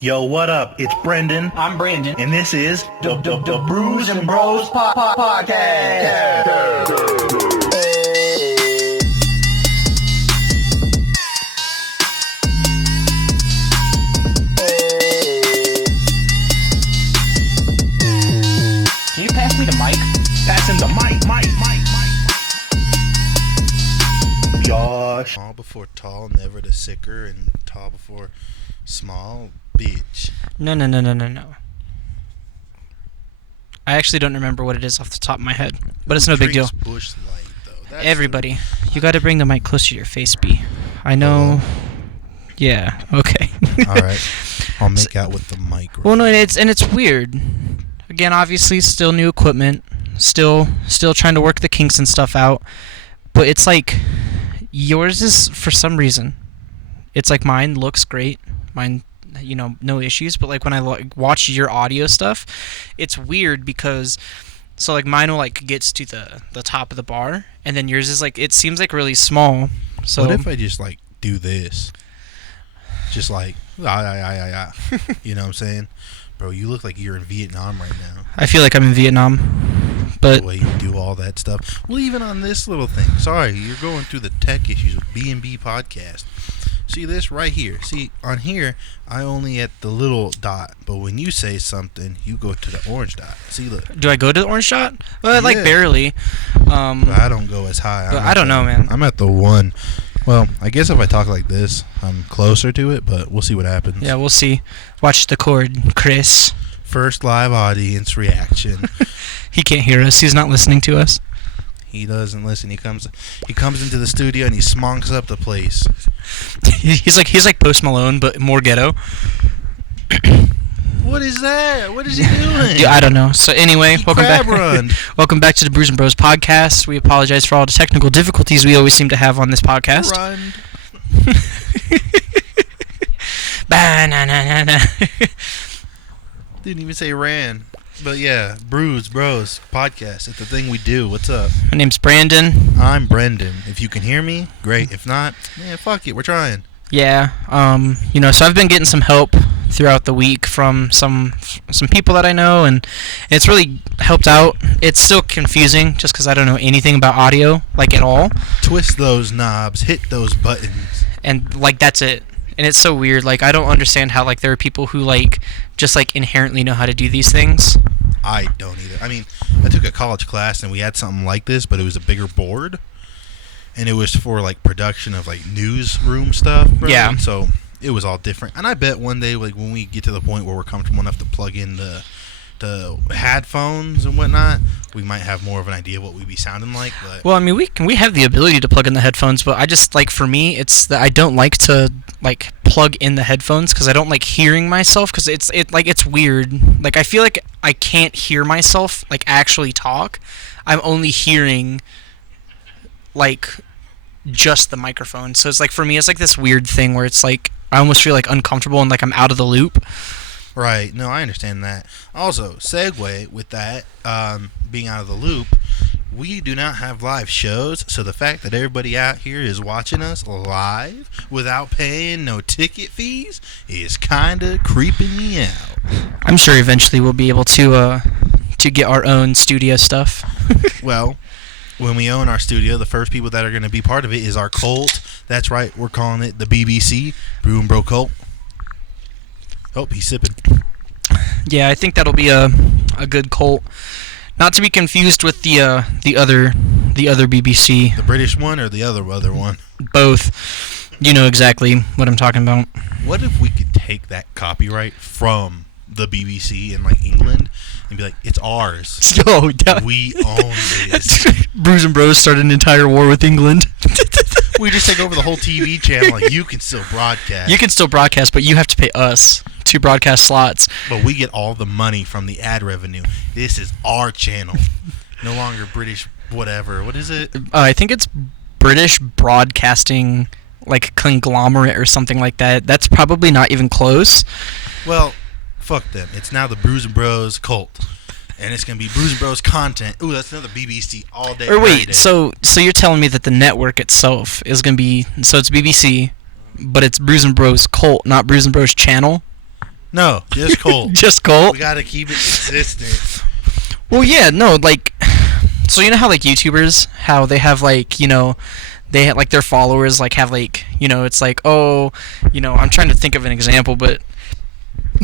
Yo, what up? It's Brendan. I'm Brandon. And this is the Brews and Bros Podcast. Can you pass me the mic? Passing the mic. Josh. Small before tall, never the sicker, and tall before small, bitch. No. I actually don't remember what it is off the top of my head, but it's no big deal. Bush Light, though. Everybody, you got to bring the mic closer to your face, B. I know. Yeah. Okay. All right. I'll make out with the mic. Well, no, it's weird. Again, obviously, still new equipment, still trying to work the kinks and stuff out, but it's like yours is for some reason. It's like mine looks great. Mine, no issues. But like when I watch your audio stuff, it's weird because, so like mine will like gets to the top of the bar, and then yours is like it seems like really small. So what if I just like do this? Just like you know what I'm saying? Bro, you look like you're in Vietnam right now. I feel like I'm in Vietnam, but the way you do all that stuff. Well, even on this little thing. Sorry, you're going through the tech issues with B&B Podcast. See this right here. See, on here, I only at the little dot. But when you say something, you go to the orange dot. See, look. Do I go to the orange dot? Well, Yeah. like barely. But I don't go as high. I don't know, man. I'm at the 1. Well, I guess if I talk like this, I'm closer to it, but we'll see what happens. Yeah, we'll see. Watch the cord, Chris. First live audience reaction. He can't hear us. He's not listening to us. He doesn't listen. He comes into the studio and he smonks up the place. He's like Post Malone, but more ghetto. What is that? What is he doing? Yeah, I don't know. So anyway, welcome back. Run. Welcome back to the Brews and Bros Podcast. We apologize for all the technical difficulties we always seem to have on this podcast. Run. Ba-na-na-na-na. Didn't even say ran. But yeah, Brews Bros Podcast. It's the thing we do. What's up? My name's Brandon. I'm Brendan. If you can hear me, great. If not, fuck it. We're trying. Yeah. So I've been getting some help throughout the week from some people that I know, and it's really helped out. It's still confusing just because I don't know anything about audio, like at all. Twist those knobs. Hit those buttons. And like that's it. And it's so weird. Like I don't understand how like there are people who like just like inherently know how to do these things. I don't either. I mean, I took a college class and we had something like this, but it was a bigger board, and it was for like production of like newsroom stuff. Bro. Yeah. So it was all different. And I bet one day, like when we get to the point where we're comfortable enough to plug in the headphones and whatnot, we might have more of an idea of what we'd be sounding like. But Well, I mean, we have the ability to plug in the headphones, but I just like for me, it's that I don't like to like plug in the headphones because I don't like hearing myself because it's weird. Like I feel like I can't hear myself like actually talk. I'm only hearing like just the microphone. So it's like for me, it's like this weird thing where it's like I almost feel like uncomfortable and like I'm out of the loop. right, no, I understand that. Also, segue with that being out of the loop. We do not have live shows, so the fact that everybody out here is watching us live without paying no ticket fees is kind of creeping me out. I'm sure eventually we'll be able to get our own studio stuff. Well, when we own our studio, the first people that are going to be part of it is our cult. That's right, we're calling it the BBC, Brews and Bros Cult. Oh, he's sipping. Yeah, I think that'll be a good cult. Not to be confused with the other BBC. The British one or the other one? Both. You know exactly what I'm talking about. What if we could take that copyright from the BBC in like England and be like, it's ours. Oh, yeah. We own this. Brews and Bros started an entire war with England. We just take over the whole TV channel. Like, you can still broadcast. You can still broadcast, but you have to pay us 2 broadcast slots. But we get all the money from the ad revenue. This is our channel. No longer British whatever. What is it? I think it's British Broadcasting, like conglomerate or something like that. That's probably not even close. Well, fuck them. It's now the Brews and Bros Cult. And it's going to be Brews and Bros content. Ooh, that's another BBC all day. Or wait, day. so you're telling me that the network itself is going to be, so it's BBC, but it's Brews and Bros Cult, not Brews and Bros Channel? No, just Colt. Just Colt? We gotta keep it consistent. Well, yeah, no, like, so you know how, like, YouTubers, how they have, like, you know, they have, like, their followers, like, have, like, you know, it's like, oh, you know, I'm trying to think of an example, but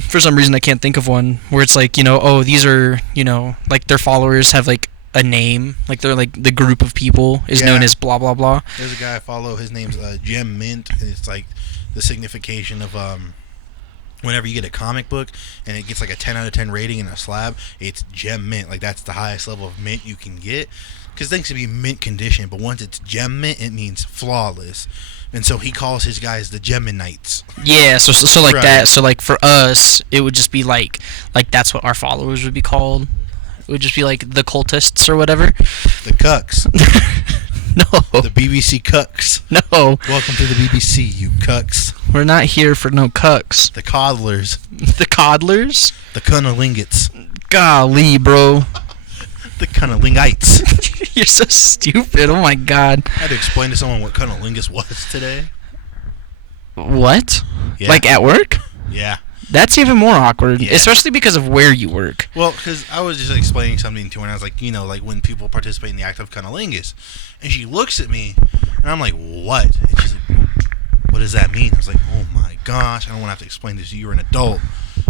for some reason I can't think of one, where it's like, you know, oh, these are, you know, like, their followers have, like, a name, like, they're, like, the group of people is known as blah, blah, blah. There's a guy I follow, his name's Gem Mint, and it's, like, the signification of, whenever you get a comic book and it gets like a 10 out of 10 rating in a slab, it's gem mint. Like, that's the highest level of mint you can get, because things can be mint condition, but once it's gem mint, it means flawless. And so he calls his guys the Geminites. Yeah, so like Right. that. So like for us, it would just be like that's what our followers would be called. It would just be like the cultists or whatever. The cucks. No, The BBC cucks. no, Welcome to the BBC, you cucks. we're not here for no cucks. The coddlers. The coddlers? The cunnilingates. Golly, bro. The cunnilingites. You're so stupid. Oh my god. I had to explain to someone what cunnilingus was today. What? Yeah. Like at work? Yeah. That's even more awkward, Yeah. especially because of where you work. Well, because I was just explaining something to her, and I was like, you know, like when people participate in the act of cunnilingus. And she looks at me, and I'm like, what? And she's like, what does that mean? I was like, oh my gosh, I don't want to have to explain this to you. You're an adult.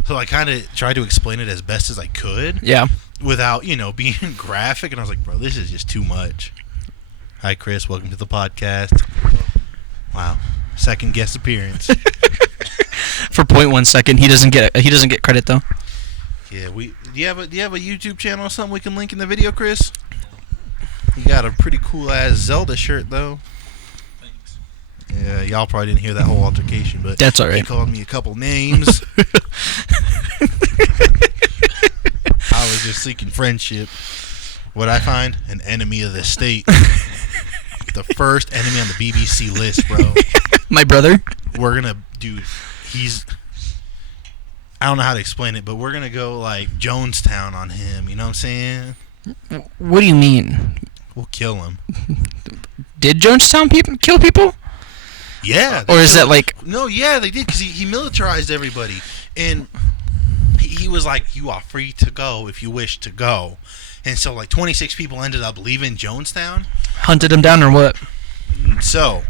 So I kind of tried to explain it as best as I could Yeah. without, you know, being graphic. And I was like, bro, this is just too much. Hi, Chris. Welcome to the podcast. Wow. Second guest appearance. For 0.1 second, he doesn't get credit though. Yeah, do you have a YouTube channel or something we can link in the video, Chris? You got a pretty cool ass Zelda shirt though. Thanks. Yeah, y'all probably didn't hear that whole altercation, but That's all right. He called me a couple names. I was just seeking friendship. What I find? An enemy of the state. The first enemy on the BBC list, bro. My brother? We're gonna, dude. I don't know how to explain it, but we're gonna go like Jonestown on him. You know what I'm saying? What do you mean? We'll kill him. Did Jonestown kill people? Yeah. Or is that like... No, yeah, they did, because he militarized everybody. And he was like, you are free to go if you wish to go. And so, like, 26 people ended up leaving Jonestown. Hunted him down or what? So,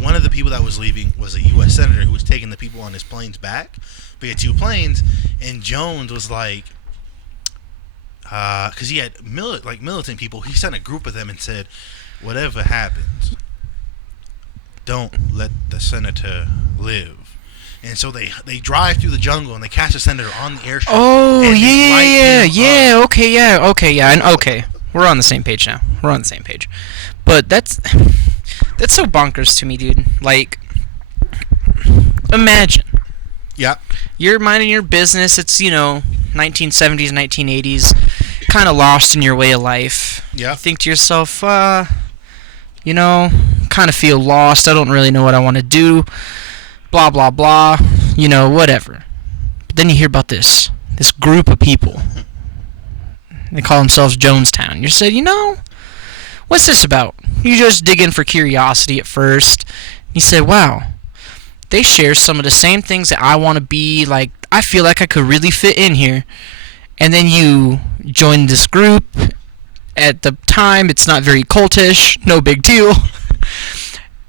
one of the people that was leaving was a U.S. senator who was taking the people on his planes back. We had two planes, and Jones was like, because he had militant people, he sent a group of them and said, whatever happens, don't let the senator live. And so they drive through the jungle and they catch the senator on the airstrip. Oh, and they light him up. Okay. We're on the same page now. We're on the same page. But that's so bonkers to me, dude. Like, imagine. Yeah. You're minding your business. It's, 1970s, 1980s. Kind of lost in your way of life. Yeah. You think to yourself, kind of feel lost. I don't really know what I want to do. Blah, blah, blah. Whatever. But then you hear about this group of people. They call themselves Jonestown. You said, what's this about? You just dig in for curiosity at first. You said, wow, they share some of the same things that I want to be. Like, I feel like I could really fit in here. And then you join this group. At the time, it's not very cultish. No big deal.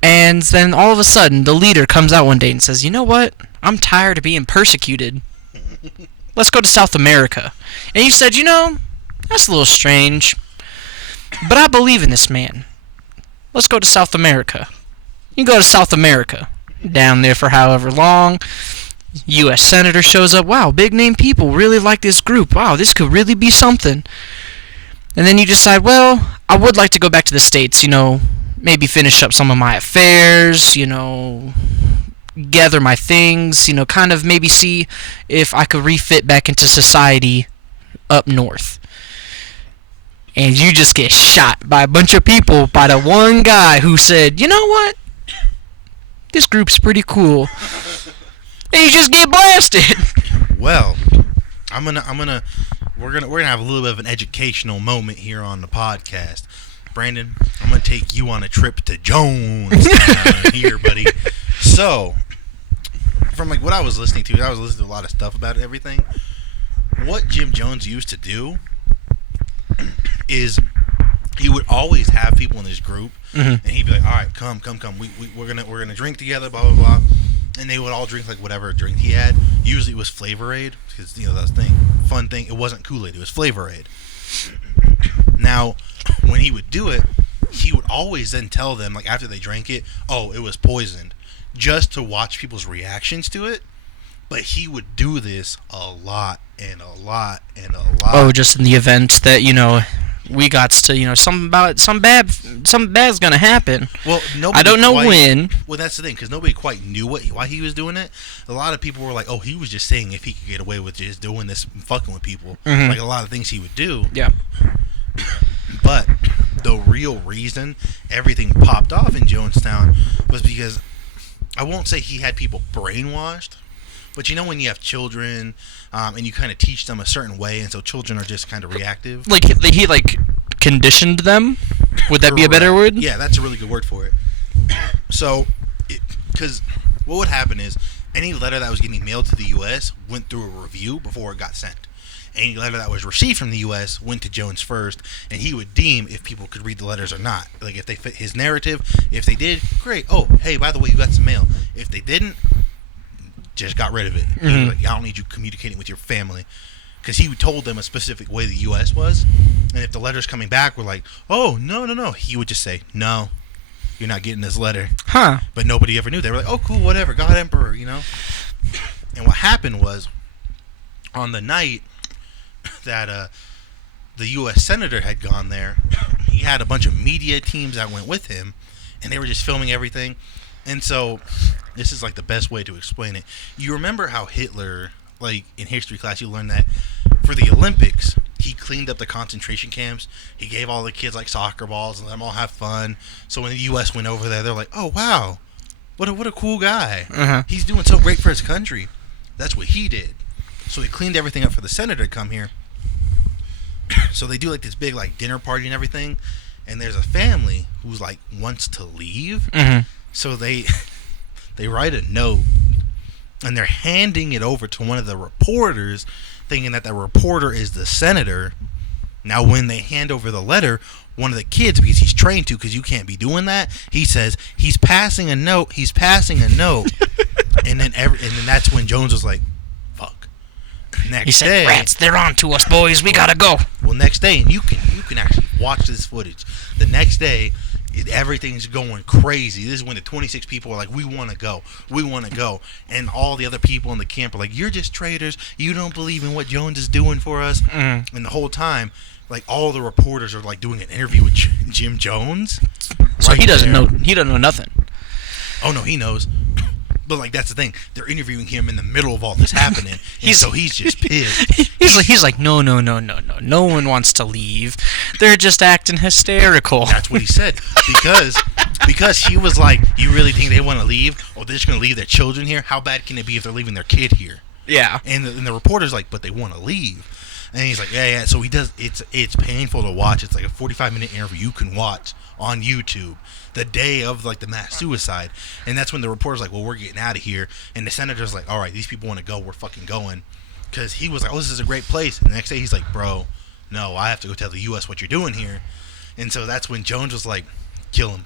And then all of a sudden, the leader comes out one day and says, you know what? I'm tired of being persecuted. Let's go to South America. And you said, that's a little strange. But I believe in this man. Let's go to South America. You go to South America. Down there for however long. U.S. Senator shows up. Wow, big name people really like this group. Wow, this could really be something. And then you decide, well, I would like to go back to the States, maybe finish up some of my affairs, gather my things, kind of maybe see if I could refit back into society up north. And you just get shot by a bunch of people by the one guy who said, you know what? This group's pretty cool. And you just get blasted. Well, we're gonna have a little bit of an educational moment here on the podcast. Brandon, I'm gonna take you on a trip to Jonestown here, buddy. So, from like what I was listening to, I was listening to a lot of stuff about everything. What Jim Jones used to do is he would always have people in his group, and he'd be like, "All right, come. We're gonna drink together, blah blah blah," and they would all drink like whatever drink he had. Usually it was Flavor Aid because that's the fun thing. It wasn't Kool-Aid; it was Flavor Aid. Now, when he would do it, he would always then tell them like after they drank it, "Oh, it was poisoned," just to watch people's reactions to it. But he would do this a lot and a lot and a lot. Oh, just in the event that we got to something bad's gonna happen. Well, nobody. I don't know when. Well, that's the thing, because nobody quite knew why he was doing it. A lot of people were like, "Oh, he was just saying if he could get away with just doing this, and fucking with people, like a lot of things he would do." Yeah. But the real reason everything popped off in Jonestown was because I won't say he had people brainwashed, but when you have children and you kind of teach them a certain way, and so children are just kind of reactive. Like he conditioned them. Would that be a better word? Yeah, that's a really good word for it. So, because what would happen is any letter that was getting mailed to the U.S. went through a review before it got sent. Any letter that was received from the U.S. went to Jones first, and he would deem if people could read the letters or not. Like, if they fit his narrative. If they did, great. Oh, hey, by the way, you got some mail. If they didn't, just got rid of it. He was like, I don't need you communicating with your family. Because he told them a specific way the U.S. was. And if the letters coming back were like, oh, no, he would just say, no, you're not getting this letter. Huh. But nobody ever knew. They were like, oh, cool, whatever, God Emperor, And what happened was, on the night that the U.S. Senator had gone there, he had a bunch of media teams that went with him, and they were just filming everything. And so, this is like the best way to explain it. You remember how Hitler, like in history class, you learned that for the Olympics, he cleaned up the concentration camps. He gave all the kids like soccer balls and let them all have fun. So when the U.S. went over there, they're like, oh, wow, what a cool guy. He's doing so great for his country. That's what he did. So he cleaned everything up for the senator to come here. So they do like this big like dinner party and everything. And there's a family who's like wants to leave. So they write a note, and they're handing it over to one of the reporters, thinking that the reporter is the senator. Now, when they hand over the letter, one of the kids, because he's trained to, because you can't be doing that, he says, he's passing a note, and then that's when Jones was like, fuck. Next He said, day, rats, they're on to us, boys, we gotta go. well, next day, and you can actually watch this footage. The next day, everything's going crazy. This is when the 26 people are like, we want to go. And all the other people in the camp are like, you're just traitors. You don't believe in what Jones is doing for us. And the whole time, like, all the reporters are like doing an interview with Jim Jones. So right he doesn't there. know. He doesn't know nothing. Oh, no, he knows. But, like, that's the thing. They're interviewing him in the middle of all this happening. So he's just pissed. He's like, no. No one wants to leave. They're just acting hysterical. That's what he said. Because he was like, you really think they want to leave? Or they're just going to leave their children here? How bad can it be if they're leaving their kid here? Yeah. And the reporter's like, but they want to leave. And he's like, yeah. So he does. It's painful to watch. It's like a 45-minute interview you can watch on YouTube the day of like the mass suicide. And that's when the reporter's like, well, we're getting out of here. And the senator's like, all right, these people want to go. We're fucking going. Because he was like, oh, this is a great place. And the next day he's like, bro, no, I have to go tell the U.S. what you're doing here. And so that's when Jones was like, kill him.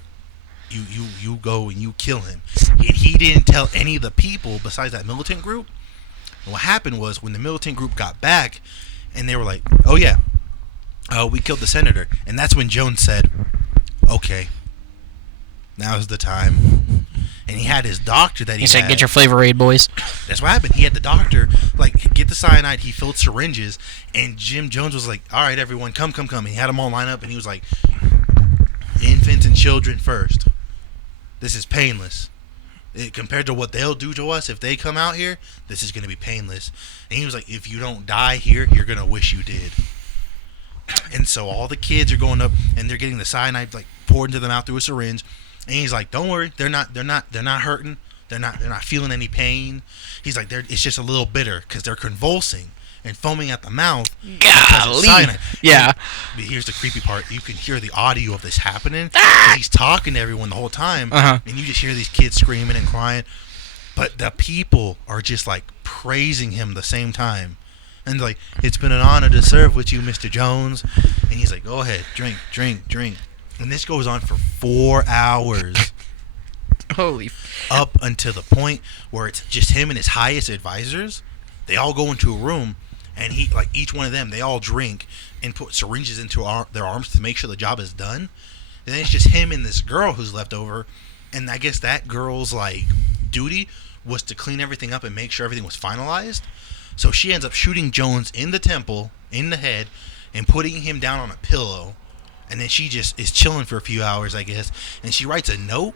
You go and you kill him. And he didn't tell any of the people besides that militant group. And what happened was when the militant group got back and they were like, oh yeah, we killed the senator. And that's when Jones said, okay, now's the time. And he had his doctor that he said, had. get your Flavor Aid, boys. That's what happened. He had the doctor, like, get the cyanide. He filled syringes. And Jim Jones was like, all right, everyone, come. And he had them all line up. And he was like, infants and children first. This is painless. Compared to what they'll do to us if they come out here, this is going to be painless. And he was like, if you don't die here, you're going to wish you did. And so all the kids are going up and they're getting the cyanide like poured into them out through a syringe. And he's like, don't worry, they're not hurting. They're not feeling any pain. He's like, it's just a little bitter because they're convulsing and foaming at the mouth. Golly. Yeah. But here's the creepy part. You can hear the audio of this happening. He's talking to everyone the whole time. And you just hear these kids screaming and crying. But the people are just like praising him the same time. And like, it's been an honor to serve with you, Mr. Jones. And he's like, go ahead, drink, drink, drink. And this goes on for 4 hours. Holy. Up until the point where it's just him and his highest advisors. They all go into a room, and he, like, each one of them, they all drink and put syringes into their arms to make sure the job is done. And then it's just him and this girl who's left over. And I guess that girl's, like, duty was to clean everything up and make sure everything was finalized. So she ends up shooting Jones in the temple, in the head, and putting him down on a pillow. And then she just is chilling for a few hours, I guess. And she writes a note,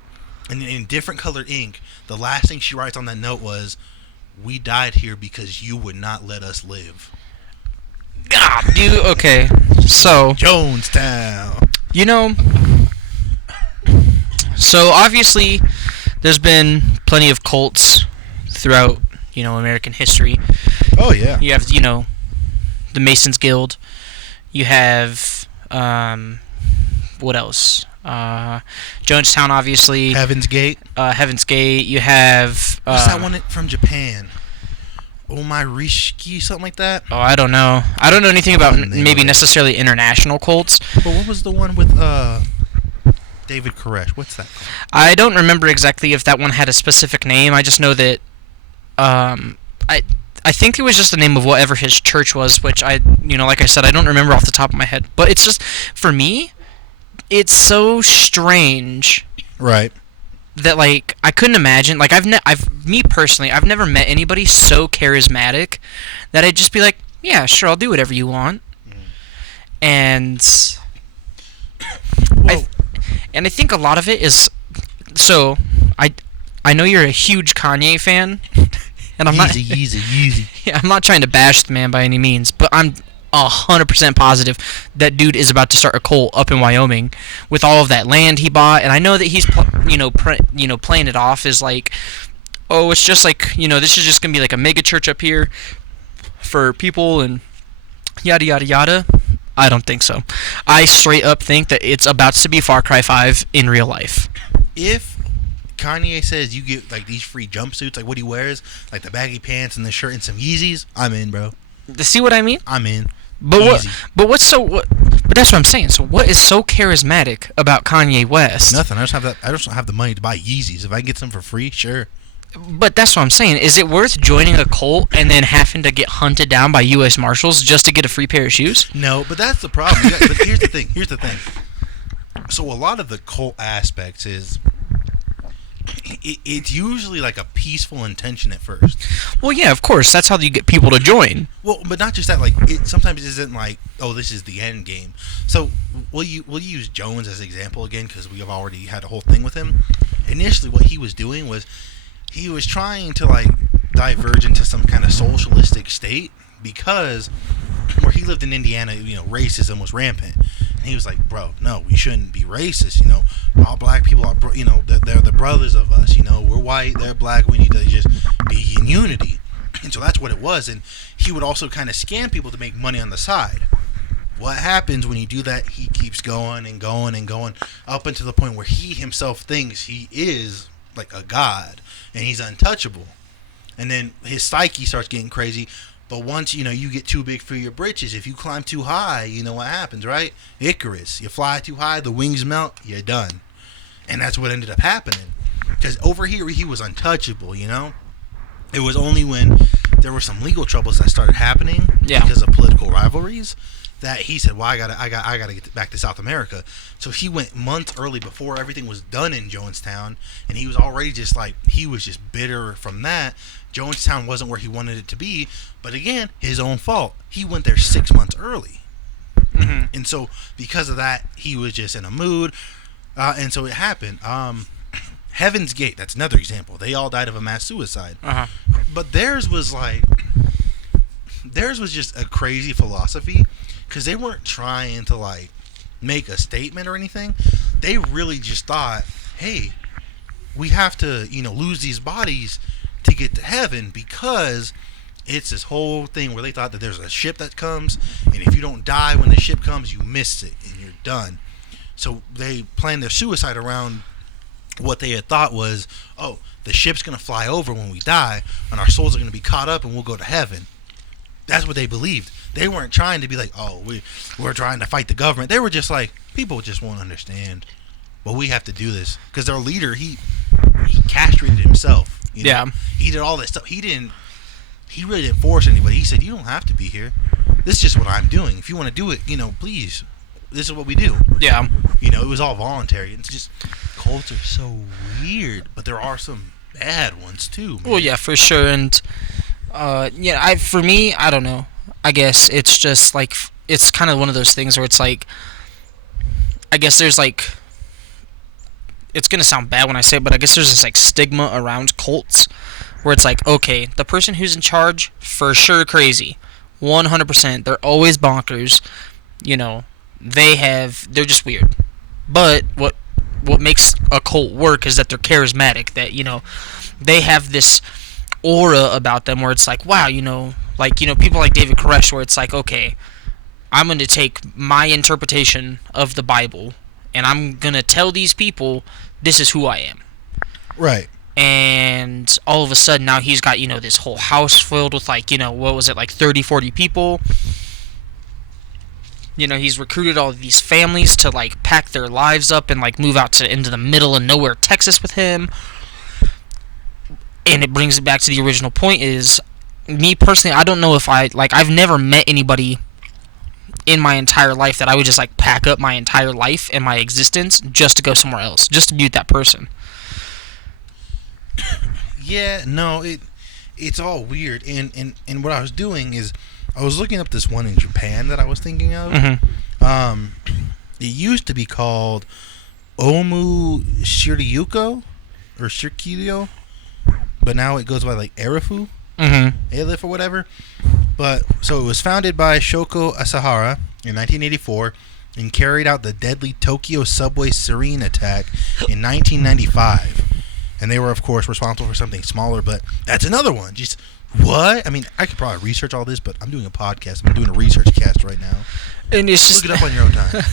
and in different colored ink, the last thing she writes on that note was, "We died here because you would not let us live." God, dude. Okay, so Jonestown. you know, so obviously, there's been plenty of cults throughout, American history. Oh, yeah. You have, the Masons Guild. You have, what else? Jonestown, obviously. Heaven's Gate. Heaven's Gate. You have. What's that one from Japan? Omairishiki, something like that? Oh, I don't know. I don't know anything about maybe necessarily international cults. But what was the one with David Koresh? What's that called? I don't remember exactly if that one had a specific name. I just know that I think it was just the name of whatever his church was, which like I said, I don't remember off the top of my head. But it's just, for me, it's so strange. Right. That, like, I couldn't imagine, like, me personally, I've never met anybody so charismatic that I'd just be like, yeah, sure, I'll do whatever you want. And I think a lot of it is, so, I know you're a huge Kanye fan, and I'm not, easy. yeah, I'm not trying to bash the man by any means, but I'm 100% positive that dude is about to start a cult up in Wyoming with all of that land he bought. And I know that he's playing it off as like, oh, it's just like, this is just gonna be like a mega church up here for people and yada yada yada. I don't think so. I straight up think that it's about to be Far Cry 5 in real life. If Kanye says you get like these free jumpsuits, like what he wears, like the baggy pants and the shirt and some Yeezys, I'm in, bro. See what I mean? I'm in. But Easy. But that's what I'm saying. So what is so charismatic about Kanye West? Nothing. I just don't have the money to buy Yeezys. If I can get some for free, sure. But that's what I'm saying. Is it worth joining a cult and then having to get hunted down by U.S. Marshals just to get a free pair of shoes? No, but that's the problem. But here's the thing. So a lot of the cult aspects is it's usually like a peaceful intention at first. Well, yeah, of course. That's how you get people to join. Well, but not just that. Like, it sometimes isn't like, oh, this is the end game. So we'll use Jones as an example again because we have already had a whole thing with him. Initially, what he was doing was he was trying to like diverge into some kind of socialistic state because where he lived in Indiana, racism was rampant. And he was like, bro, no, we shouldn't be racist. All black people are, they're the brothers of us. We're white, they're black. We need to just be in unity. And so that's what it was. And he would also kind of scam people to make money on the side. What happens when you do that? He keeps going and going and going up until the point where he himself thinks he is like a god and he's untouchable. And then his psyche starts getting crazy. But once, you get too big for your britches, if you climb too high, you know what happens, right? Icarus. You fly too high, the wings melt, you're done. And that's what ended up happening. Because over here, he was untouchable, It was only when there were some legal troubles that started happening because of political rivalries that he said, well, I gotta get back to South America. So he went months early before everything was done in Jonestown, and he was already he was just bitter from that. Jonestown wasn't where he wanted it to be, but again, his own fault. He went there 6 months early. Mm-hmm. And so because of that, he was just in a mood, and so it happened. Heaven's Gate, that's another example. They all died of a mass suicide. Uh-huh. But theirs was just a crazy philosophy because they weren't trying to make a statement or anything. They really just thought, hey, we have to, lose these bodies to get to heaven because it's this whole thing where they thought that there's a ship that comes, and if you don't die when the ship comes, you miss it and you're done. So they planned their suicide around what they had thought was, oh, the ship's going to fly over when we die, and our souls are going to be caught up, and we'll go to heaven. That's what they believed. They weren't trying to be like, oh, we're trying to fight the government. They were just like, people just won't understand. But we have to do this. Because their leader, he castrated himself. You know? Yeah. He did all that stuff. He really didn't force anybody. He said, you don't have to be here. This is just what I'm doing. If you want to do it, please. This is what we do. Yeah. It was all voluntary. It's just, cults are so weird. But there are some bad ones, too, man. Well, yeah, for sure. And, for me, I don't know. I guess it's just, like, it's kind of one of those things where it's, like, I guess there's, like, it's going to sound bad when I say it, but I guess there's this, like, stigma around cults where it's like, okay, the person who's in charge, for sure crazy. 100%. They're always bonkers. They're just weird. But what makes a cult work is that they're charismatic, that, they have this aura about them where it's like, wow, people like David Koresh, where it's like, okay, I'm going to take my interpretation of the Bible and I'm going to tell these people this is who I am. Right. And all of a sudden now he's got, this whole house filled with, like, what was it, like 30, 40 people. He's recruited all of these families to, like, pack their lives up and, like, move out into the middle of nowhere Texas with him. And it brings it back to the original point is, me personally, I don't know if I've never met anybody in my entire life that I would just, like, pack up my entire life and my existence just to go somewhere else, just to be with that person. Yeah, no, it's all weird. And what I was doing is, I was looking up this one in Japan that I was thinking of. Mm-hmm. It used to be called Omu Shiryuko, or Shirkiryo, but now it goes by, like, Erifu, Aleph or whatever. But, so it was founded by Shoko Asahara in 1984 and carried out the deadly Tokyo subway serene attack in 1995. And they were, of course, responsible for something smaller, but that's another one. Just, what? I mean, I could probably research all this, but I'm doing a podcast. I'm doing a research cast right now. And it's just, look it up on your own time.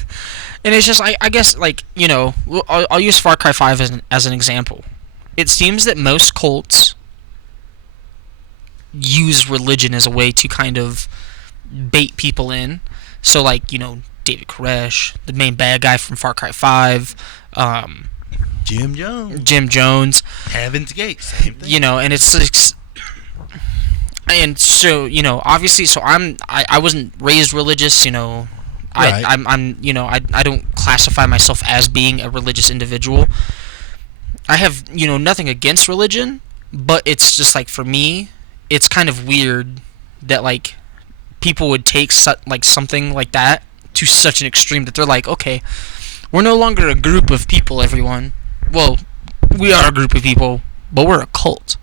And it's just, I guess, like, I'll use Far Cry 5 as an example. It seems that most cults use religion as a way to kind of bait people in. So, like, David Koresh, the main bad guy from Far Cry 5, Jim Jones. Heaven's Gate, same thing. And it's like, and so, obviously, so I wasn't raised religious, Right. I don't classify myself as being a religious individual. I have, nothing against religion, but it's just, like, for me, it's kind of weird that, like, people would take something like that to such an extreme that they're like, okay, we're no longer a group of people, everyone. Well, we are a group of people, but we're a cult.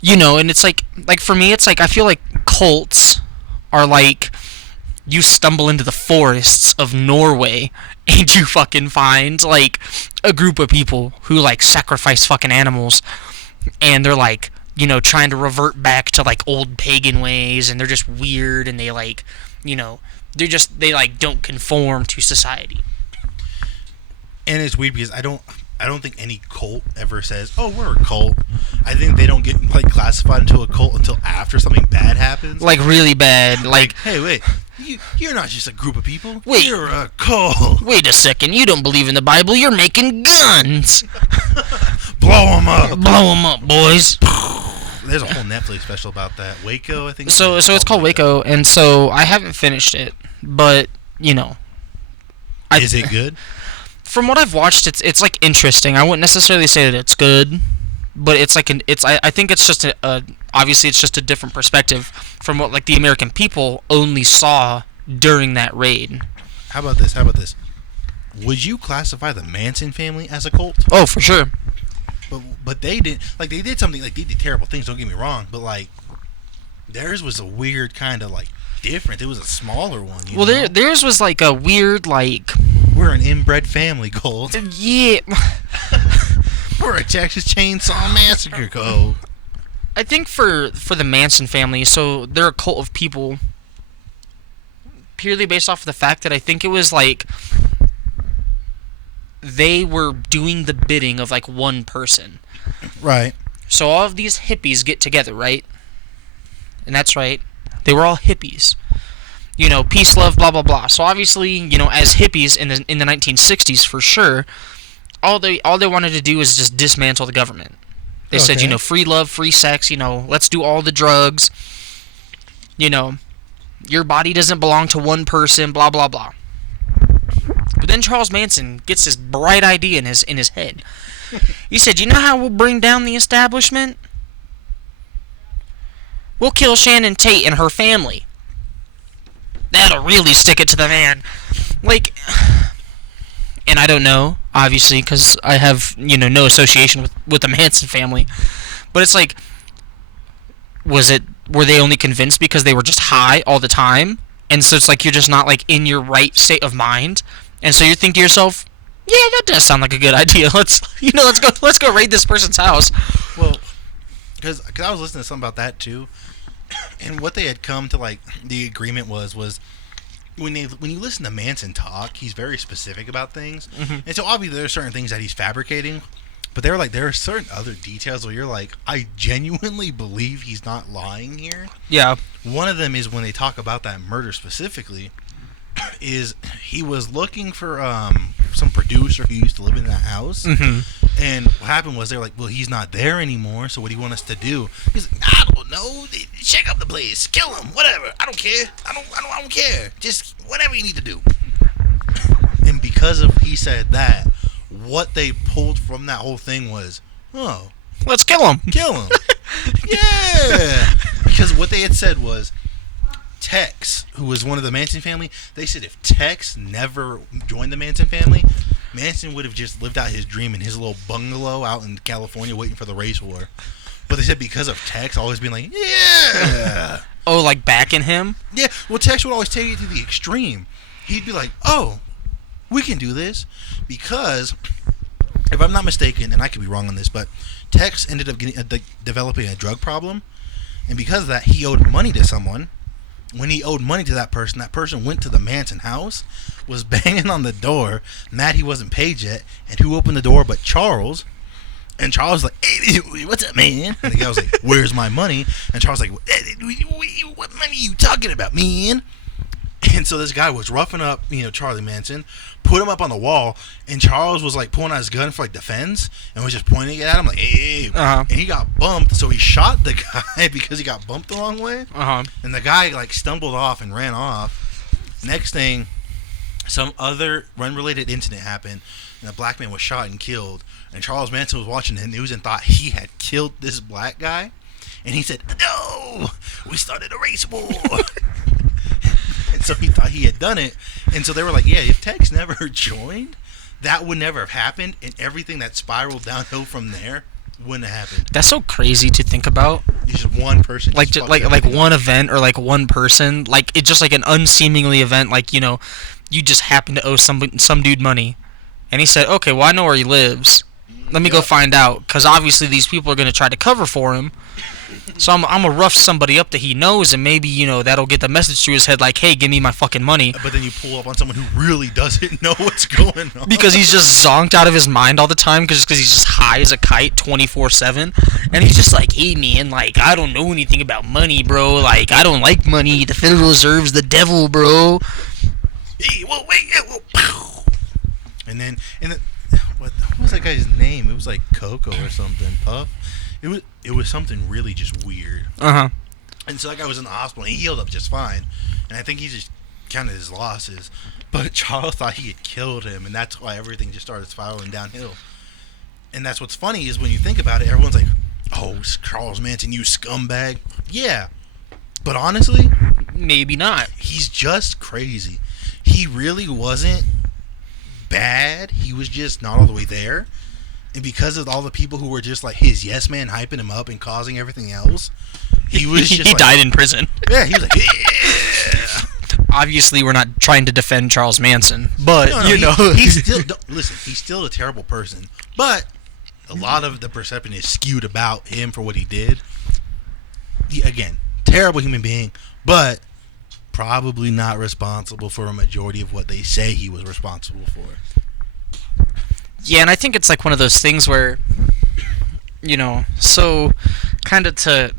And it's like for me, it's like, I feel like cults are like, you stumble into the forests of Norway and you fucking find, like, a group of people who, like, sacrifice fucking animals, and they're, like, trying to revert back to, like, old pagan ways, and they're just weird, and they, like, they, like, don't conform to society. And it's weird because I don't think any cult ever says, "Oh, we're a cult." I think they don't get, like, classified into a cult until after something bad happens. Like, really bad. Like, hey, wait, you're not just a group of people. Wait. You're a cult. Wait a second. You don't believe in the Bible. You're making guns. Blow them up. Blow them up, boys. There's a whole Netflix special about that. Waco, I think. So it's called Waco, and so I haven't finished it, but, Is it good? From what I've watched, it's like interesting. I wouldn't necessarily say that it's good, but it's like I think it's just obviously it's just a different perspective from what, like, the American people only saw during that raid. How about this? Would you classify the Manson family as a cult? Oh, for sure. But they did, like, they did something, like, they did terrible things, don't get me wrong, but, like, theirs was a weird kind of, like, different. It was a smaller one. You know? Theirs was like a weird, like, we're an inbred family cult. Yeah. We're a Texas Chainsaw Massacre cult. I think for the Manson family, so they're a cult of people purely based off of the fact that I think it was, like, they were doing the bidding of like one person. Right. So all of these hippies get together, right? And that's right. They were all hippies. You know, peace, love, blah, blah, blah. So obviously, you know, as hippies in the 1960s, for sure, all they wanted to do is just dismantle the government. They said, you know, free love, free sex, you know, let's do all the drugs. You know, your body doesn't belong to one person, blah, blah, blah. But then Charles Manson gets this bright idea in his head. He said, you know how we'll bring down the establishment? We'll kill Shannon Tate and her family. That'll really stick it to the man. Like, and I don't know, obviously, because I have, you know, no association with the Manson family. But it's like, were they only convinced because they were just high all the time? And so it's like you're just not, like, in your right state of mind. And so you think to yourself, yeah, that does sound like a good idea. Let's go raid this person's house. Well, because I was listening to something about that, too. And what they had come to, like, the agreement was when you listen to Manson talk, he's very specific about things. Mm-hmm. And so obviously there are certain things that he's fabricating, but they were like, there are certain other details where you're like, I genuinely believe he's not lying here. Yeah. One of them is when they talk about that murder specifically, is he was looking for some producer who used to live in that house. Mm-hmm. And what happened was they're like, well, he's not there anymore, so what do you want us to do? He's like, I don't know. Shake up the place. Kill him. Whatever. I don't care. I don't care. Just whatever you need to do. And because of he said that, what they pulled from that whole thing was, oh, let's kill him. Kill him. Yeah. Because what they had said was, Tex, who was one of the Manson family, they said if Tex never joined the Manson family, Manson would have just lived out his dream in his little bungalow out in California waiting for the race war. But they said because of Tex always being like, yeah. Oh, like backing him? Yeah, well, Tex would always take it to the extreme. He'd be like, oh, we can do this. Because, if I'm not mistaken, and I could be wrong on this, but Tex ended up developing a drug problem. And because of that, he owed money to someone. When he owed money to that person went to the Manson house, was banging on the door, mad he wasn't paid yet, and who opened the door but Charles? And Charles was like, hey, what's up, man? And the guy was like, where's my money? And Charles was like, what money are you talking about, man? And so this guy was roughing up, Charlie Manson, put him up on the wall, and Charles was like pulling out his gun for like defense, and was just pointing it at him like, hey. Uh-huh. And he got bumped, so he shot the guy because he got bumped the wrong way. Uh-huh. And the guy like stumbled off and ran off. Next thing, some other unrelated incident happened, and a black man was shot and killed. And Charles Manson was watching the news and thought he had killed this black guy, and he said, no, we started a race war. And so he thought he had done it. And so they were like, yeah, if Tex never joined, that would never have happened. And everything that spiraled downhill from there wouldn't have happened. That's so crazy to think about. It's just one person. Like one event or like one person. Like it's just like an unseemingly event. Like, you just happen to owe some dude money. And he said, okay, well, I know where he lives. Let me go find out. Because obviously these people are going to try to cover for him. So I'm going to rough somebody up that he knows, and maybe, that'll get the message to his head like, hey, give me my fucking money. But then you pull up on someone who really doesn't know what's going on. Because he's just zonked out of his mind all the time, because he's just high as a kite 24/7. And he's just like, hey, man, like, I don't know anything about money, bro. Like, I don't like money. The Federal Reserve's the devil, bro. Hey, well, wait, pow. And then, what was that guy's name? It was like Coco or something. Puff? It was something really just weird. Uh-huh. And so that guy was in the hospital, and he healed up just fine. And I think he just counted his losses. But Charles thought he had killed him, and that's why everything just started spiraling downhill. And that's what's funny is when you think about it, everyone's like, oh, Charles Manson, you scumbag. Yeah. But honestly, maybe not. He's just crazy. He really wasn't bad. He was just not all the way there. And because of all the people who were just like his yes man hyping him up and causing everything else, he was just he died in prison. Yeah, he was like, yeah. Obviously, we're not trying to defend Charles Manson, but he's still listen. He's still a terrible person, but a lot of the perception is skewed about him for what he did. Again, terrible human being, but probably not responsible for a majority of what they say he was responsible for. Yeah, and I think it's like one of those things where, so kind of to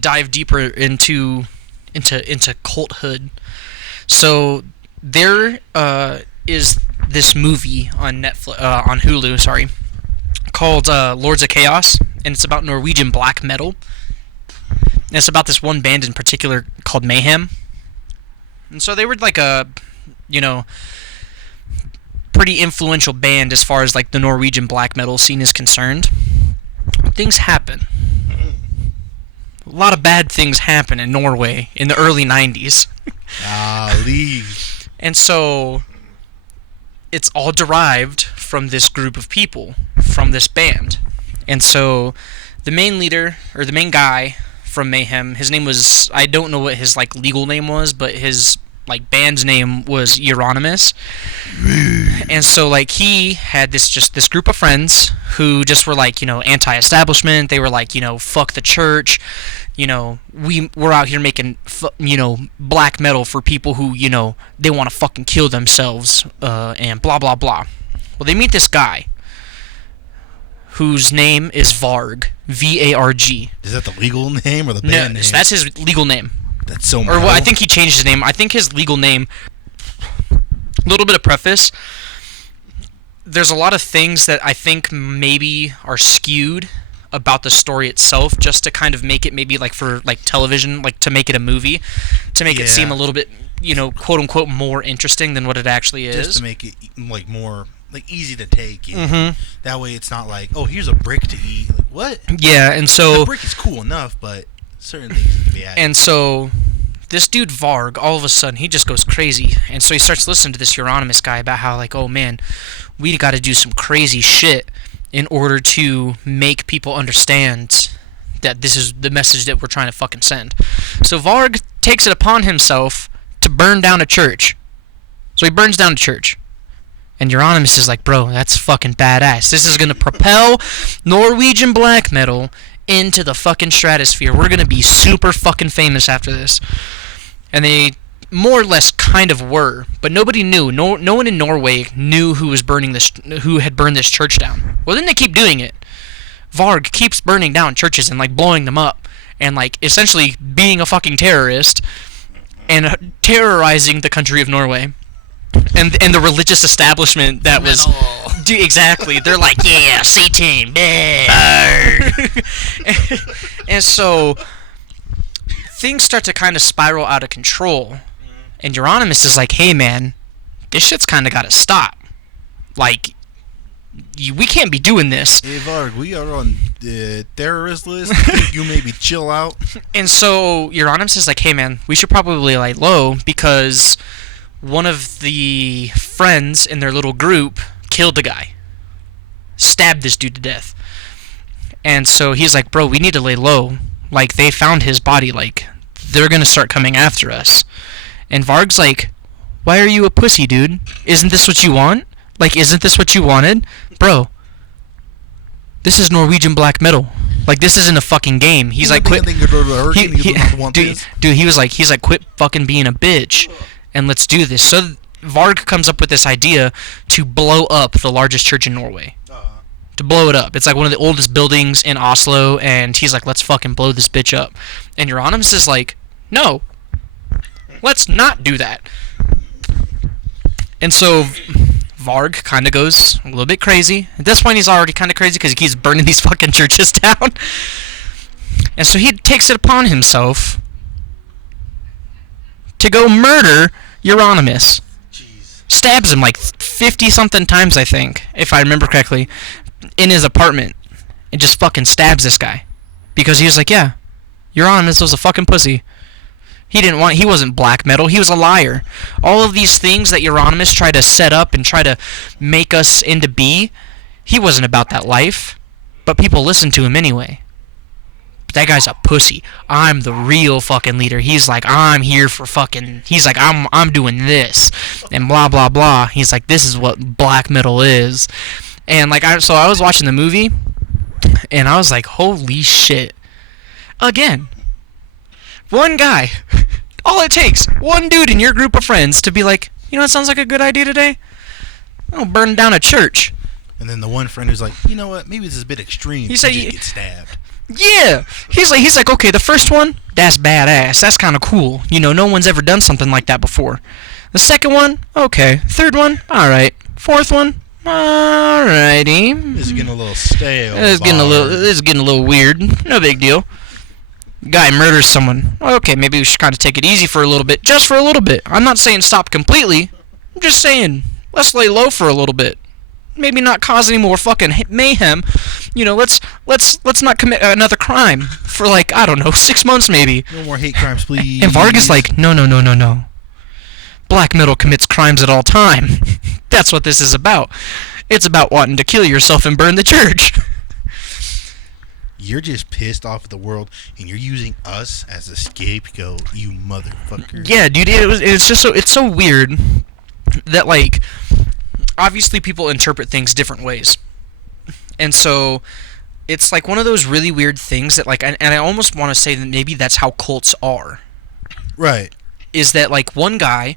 dive deeper into culthood. So there is this movie on Netflix, on Hulu, sorry, called Lords of Chaos, and it's about Norwegian black metal. And it's about this one band in particular called Mayhem. And so they were like a, pretty influential band as far as like the Norwegian black metal scene is concerned. Things happen. A lot of bad things happen in Norway in the early 90s. And so it's all derived from this group of people, from this band. And so the main leader, or the main guy from Mayhem, his name was, I don't know what his like legal name was, but his like band's name was Euronymous. And so like he had this group of friends who just were like, anti-establishment. They were like, fuck the church. We're out here making black metal for people who, they want to fucking kill themselves, and blah blah blah. Well, they meet this guy whose name is Varg, VARG. Is that the legal name or the band name? No, that's his legal name. That's so. Or well, I think he changed his name. I think his legal name. A little bit of preface. There's a lot of things that I think maybe are skewed about the story itself, just to kind of make it maybe like for like television, like to make it a movie, to make it seem a little bit, quote unquote, more interesting than what it actually is. Just to make it like more like easy to take. Mm-hmm. That way, it's not like, oh, here's a brick to eat. Like what? Yeah, and so the brick is cool enough, but certain things need to be added. And so this dude Varg, all of a sudden, he just goes crazy. And so he starts listening to this Euronymous guy about how, like, oh man, we got to do some crazy shit in order to make people understand that this is the message that we're trying to fucking send. So Varg takes it upon himself to burn down a church. So he burns down a church. And Euronymous is like, bro, that's fucking badass. This is going to propel Norwegian black metal into the fucking stratosphere. We're going to be super fucking famous after this. And they more or less kind of were, but nobody knew. No one in Norway knew who had burned this church down. Well, then they keep doing it. Varg keeps burning down churches and like blowing them up and like essentially being a fucking terrorist and terrorizing the country of Norway. And the religious establishment that was exactly, they're like, yeah, Satan, and so things start to kind of spiral out of control, and Euronymous is like, hey man, this shit's kind of got to stop. Like, we can't be doing this. Hey Varg, we are on the terrorist list. You maybe chill out. And so Euronymous is like, hey man, we should probably lay low because one of the friends in their little group killed the guy. Stabbed this dude to death. And so he's like, bro, we need to lay low. Like, they found his body. Like, they're going to start coming after us. And Varg's like, why are you a pussy, dude? Isn't this what you want? Like, isn't this what you wanted? Bro, this is Norwegian black metal. Like, this isn't a fucking game. He's like, quit. Dude, he was like, quit fucking being a bitch. And let's do this. So Varg comes up with this idea to blow up the largest church in Norway. To blow it up. It's like one of the oldest buildings in Oslo, and he's like, let's fucking blow this bitch up. And Euronymous is like, no, let's not do that. And so Varg kind of goes a little bit crazy. At this point, he's already kind of crazy because he keeps burning these fucking churches down. And so he takes it upon himself to go murder Euronymous. Jeez. Stabs him like 50-something times, I think, if I remember correctly, in his apartment. And just fucking stabs this guy. Because he was like, yeah, Euronymous was a fucking pussy. He wasn't black metal, he was a liar. All of these things that Euronymous tried to set up and try to make us into be, he wasn't about that life. But people listened to him anyway. That guy's a pussy. I'm the real fucking leader. He's like, I'm here for fucking... He's like, I'm doing this. And blah, blah, blah. He's like, this is what black metal is. And like, so I was watching the movie, and I was like, holy shit. Again. One guy. All it takes. One dude in your group of friends to be like, you know what sounds like a good idea today? I'll burn down a church. And then the one friend who's like, you know what? Maybe this is a bit extreme. He said just he- get stabbed. Yeah, he's like, okay, the first one, that's badass. That's kind of cool. You know, no one's ever done something like that before. The second one, okay. Third one, all right. Fourth one, alrighty. This is getting a little stale. This is getting a little weird. No big deal. Guy murders someone. Okay, maybe we should kind of take it easy for a little bit, just for a little bit. I'm not saying stop completely. I'm just saying let's lay low for a little bit. Maybe not cause any more fucking mayhem. You know, let's not commit another crime for like, I don't know, 6 months maybe. No more hate crimes, please. And Vargas like, no. Black metal commits crimes at all time. That's what this is about. It's about wanting to kill yourself and burn the church. You're just pissed off at the world, and you're using us as a scapegoat, you motherfucker. Yeah, dude, it's so weird that, like, obviously people interpret things different ways. And so it's like one of those really weird things that, like, and I almost want to say that maybe that's how cults are. Right. Is that, like, one guy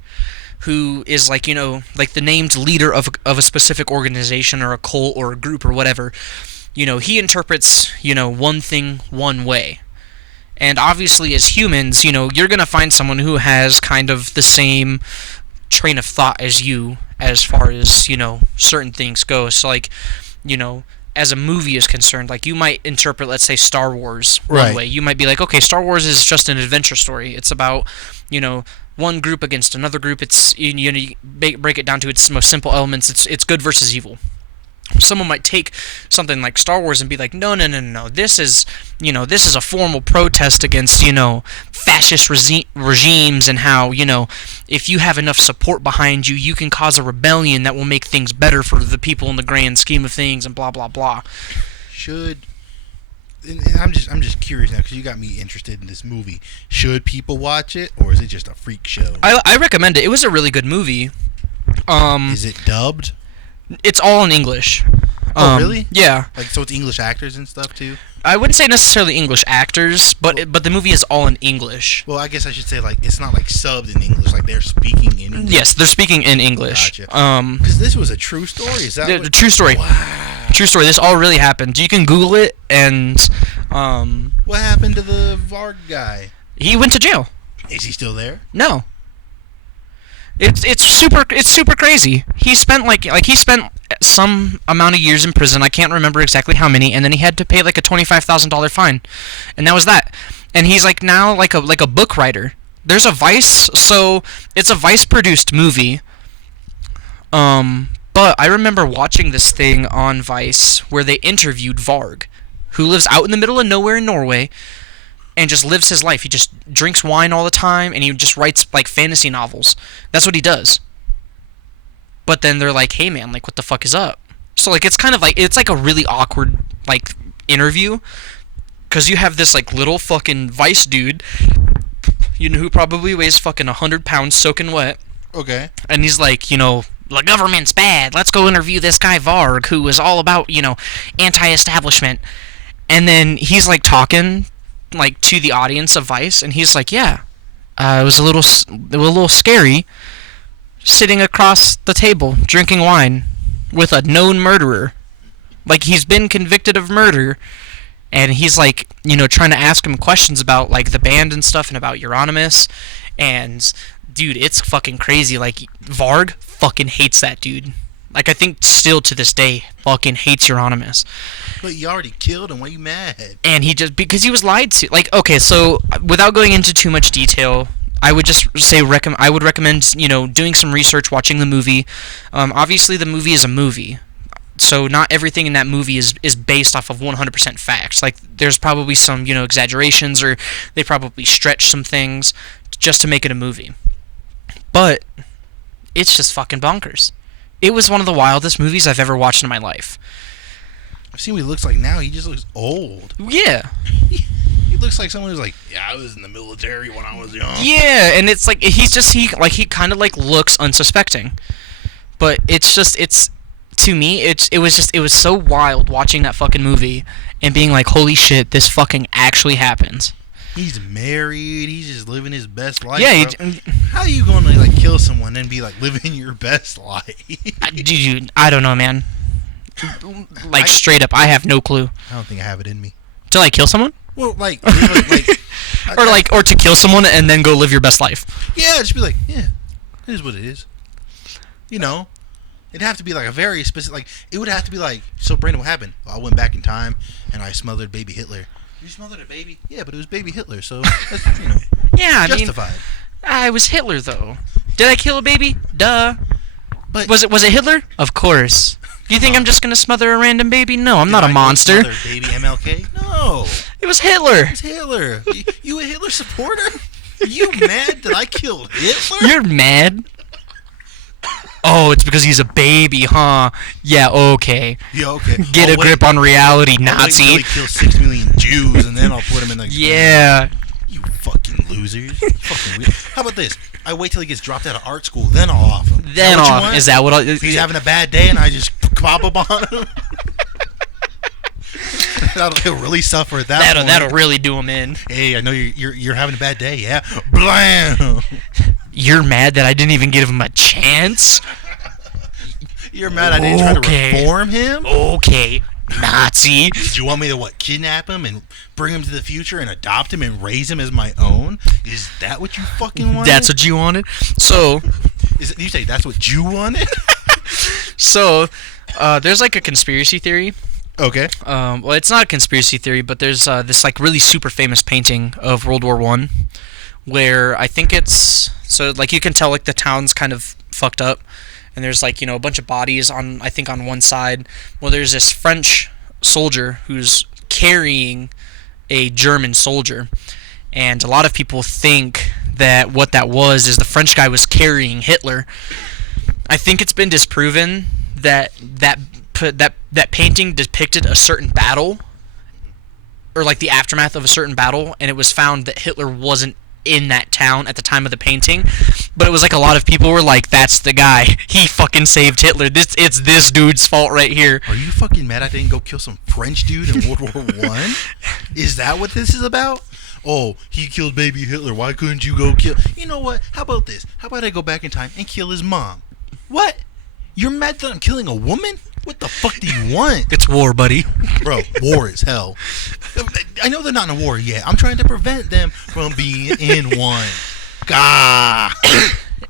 who is, like, you know, like the named leader of a specific organization or a cult or a group or whatever, you know, he interprets, you know, one thing one way. And obviously as humans, you know, you're going to find someone who has kind of the same train of thought as you as far as, you know, certain things go. So, like, you know, as a movie is concerned, like, you might interpret, let's say, Star Wars one way. You might be like, okay, Star Wars is just an adventure story. It's about, you know, one group against another group. It's, you know, you break it down to its most simple elements. It's good versus evil. Someone might take something like Star Wars and be like, no, this is, you know, this is a formal protest against, you know, fascist regimes, and how, you know, if you have enough support behind you, you can cause a rebellion that will make things better for the people in the grand scheme of things, and blah blah blah. And I'm just curious now, because you got me interested in this movie. Should people watch it, or is it just a freak show? I recommend it. It was a really good movie. Is it dubbed? It's all in English. Oh, really? Yeah. Like, so it's English actors and stuff too? I wouldn't say necessarily English actors, but the movie is all in English. Well, I guess I should say, like, it's not like subbed in English, like they're speaking in English. Yes, they're speaking in English. Gotcha. Because this was a true story. Is that the true story? Wow. True story. This all really happened. You can Google it, and what happened to the Varg guy? he went to jail. Is he still there? No. It's super crazy. He spent he spent some amount of years in prison. I can't remember exactly how many, and then he had to pay like a $25,000 fine, and that was that. And he's like now like a book writer. There's a Vice, so it's a Vice produced movie. But I remember watching this thing on Vice where they interviewed Varg, who lives out in the middle of nowhere in Norway, and just lives his life. He just drinks wine all the time, and he just writes, like, fantasy novels. That's what he does. But then they're like, hey, man, like, what the fuck is up? So, like, it's kind of like, it's like a really awkward, like, interview, because you have this, like, little fucking Vice dude, you know, who probably weighs fucking 100 pounds soaking wet. Okay. And he's like, you know, the government's bad. Let's go interview this guy Varg, who is all about, you know, anti-establishment. And then he's, like, talking, like, to the audience of Vice, and he's like, yeah, it was a little scary sitting across the table drinking wine with a known murderer. Like, he's been convicted of murder, and he's, like, you know, trying to ask him questions about, like, the band and stuff and about Euronymous. And dude, it's fucking crazy. Like, Varg fucking hates that dude. Like, I think still to this day fucking hates Euronymous. But you already killed him. Why are you mad? And he just, because he was lied to. Like, okay, so without going into too much detail, I would just say I would recommend, you know, doing some research, watching the movie. Obviously, the movie is a movie, so not everything in that movie is based off of 100% facts. Like, there's probably some, you know, exaggerations, or they probably stretch some things just to make it a movie. But it's just fucking bonkers. It was one of the wildest movies I've ever watched in my life. I've seen what he looks like now. He just looks old. Yeah. He looks like someone who's like, yeah, I was in the military when I was young. Yeah, and it's like he kind of like looks unsuspecting. But it's just, to me, it was so wild watching that fucking movie and being like, holy shit, this fucking actually happens. He's married. He's just living his best life. Yeah. How are you going to, like, kill someone and be like living your best life? Dude, I don't know, man. Like, straight up, I have no clue. I don't think I have it in me. To, like, kill someone? Well, like Or to kill someone and then go live your best life. yeah, just be like, yeah, it is what it is. You know, it'd have to be like a very specific. Like, it would have to be like, so Brandon, what happened? Well, I went back in time and I smothered baby Hitler. You smothered a baby? Yeah, but it was baby Hitler, so that's, Yeah, justified. I was Hitler, though. Did I kill a baby? Duh. But Was it Hitler? Of course. Do you think I'm just gonna smother a random baby? No, I'm did not a I go monster. smother baby MLK? No, It was Hitler. it's Hitler. You a Hitler supporter? Are you mad that I killed Hitler? You're mad? Oh, it's because he's a baby, huh? Yeah, okay. Yeah, okay. Get a grip on reality, I'll wait Nazi. until he kills 6 million Jews, and then I'll put him in the. Yeah. You fucking losers. Fucking weird. How about this? I wait till he gets dropped out of art school, then I'll off him. Then off. Is that what I'll... If he's having a bad day and I just pop up on him. He'll really suffer at that point. That'll really do him in. Hey, I know you're having a bad day, yeah? Blam! You're mad that I didn't even give him a chance? You're mad I didn't try to reform him? Okay, Nazi. Did you want me to, kidnap him and bring him to the future and adopt him and raise him as my own? Is that what you fucking wanted? That's what you wanted? So... You say that's what you wanted? So, there's like a conspiracy theory. Okay. Well, it's not a conspiracy theory, but there's this like really super famous painting of World War I, where I think it's so like you can tell like the town's kind of fucked up, and there's like a bunch of bodies on one side. Well, there's this French soldier who's carrying a German soldier, and a lot of people think that what that was is the French guy was carrying Hitler. I think it's been disproven that painting depicted a certain battle, or like the aftermath of a certain battle, and it was found that Hitler wasn't in that town at the time of the painting, but it was like a lot of people were like, that's the guy, he fucking saved Hitler, it's this dude's fault right here. Are you fucking mad I didn't go kill some French dude in World War I? Is that what this is about? Oh, he killed baby Hitler, why couldn't you go kill... You know what, how about this? How about I go back in time and kill his mom? What? You're mad that I'm killing a woman? What the fuck do you want? It's war, buddy. Bro, war is hell. I know they're not in a war yet. I'm trying to prevent them from being in one. Gah!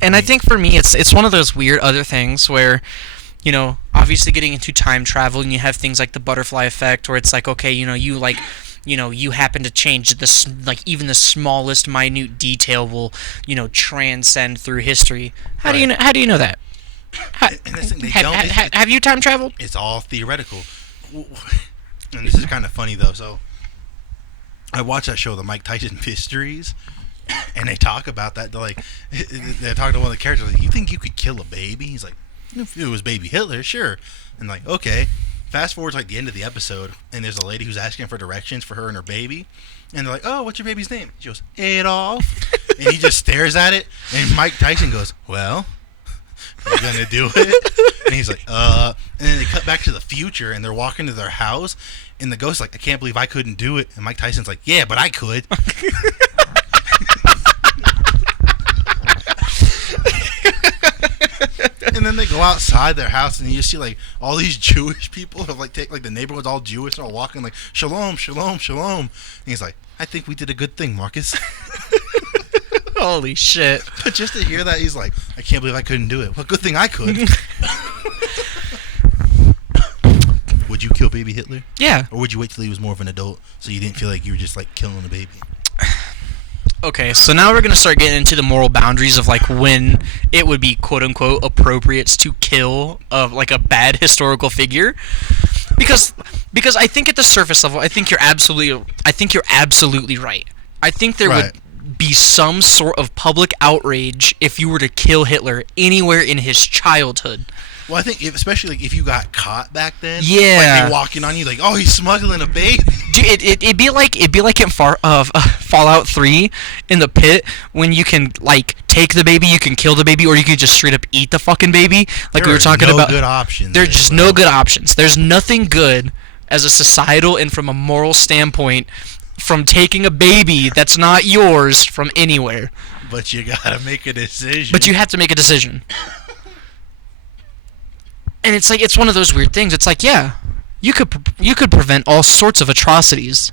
And I think for me, it's one of those weird other things where, obviously getting into time travel, and you have things like the butterfly effect, where it's like, okay, you happen to change this, like even the smallest minute detail will, transcend through history. How do you know that? Have you time traveled? It's all theoretical. And this is kind of funny though. So I watched that show, the Mike Tyson Mysteries, and they talk about that. They're talking to one of the characters. Like, you think you could kill a baby? He's like, if it was baby Hitler, sure. And like, okay. Fast forward to like the end of the episode, and there's a lady who's asking for directions for her and her baby, and they're like, "Oh, what's your baby's name?" She goes, "Adolf," and he just stares at it, and Mike Tyson goes, "Well, you gonna do it?" And he's like, And then they cut back to the future, and they're walking to their house, and the ghost's like, "I can't believe I couldn't do it," and Mike Tyson's like, "Yeah, but I could." And then they go outside their house, and you see like all these Jewish people have the neighborhood's all Jewish, and all walking like shalom, shalom, shalom. And he's like, "I think we did a good thing, Marcus." Holy shit! But just to hear that, he's like, "I can't believe I couldn't do it. Well, good thing I could." Would you kill baby Hitler? Yeah. Or would you wait till he was more of an adult, so you didn't feel like you were just like killing a baby? Okay, so now we're going to start getting into the moral boundaries of like when it would be quote unquote appropriate to kill like a bad historical figure. Because I think at the surface level, I think you're absolutely right. I think there would be some sort of public outrage if you were to kill Hitler anywhere in his childhood. Well, I think especially if you got caught back then, yeah, like they walking on you like, "Oh, he's smuggling a baby." Dude, it'd be like in Fallout 3 in the pit when you can like take the baby, you can kill the baby, or you can just straight up eat the fucking baby. Like we were talking about. Good options. There's just no good options. There's nothing good as a societal and from a moral standpoint from taking a baby that's not yours from anywhere. But you gotta make a decision. But you have to make a decision. And it's like, it's one of those weird things. It's like, yeah, you could prevent all sorts of atrocities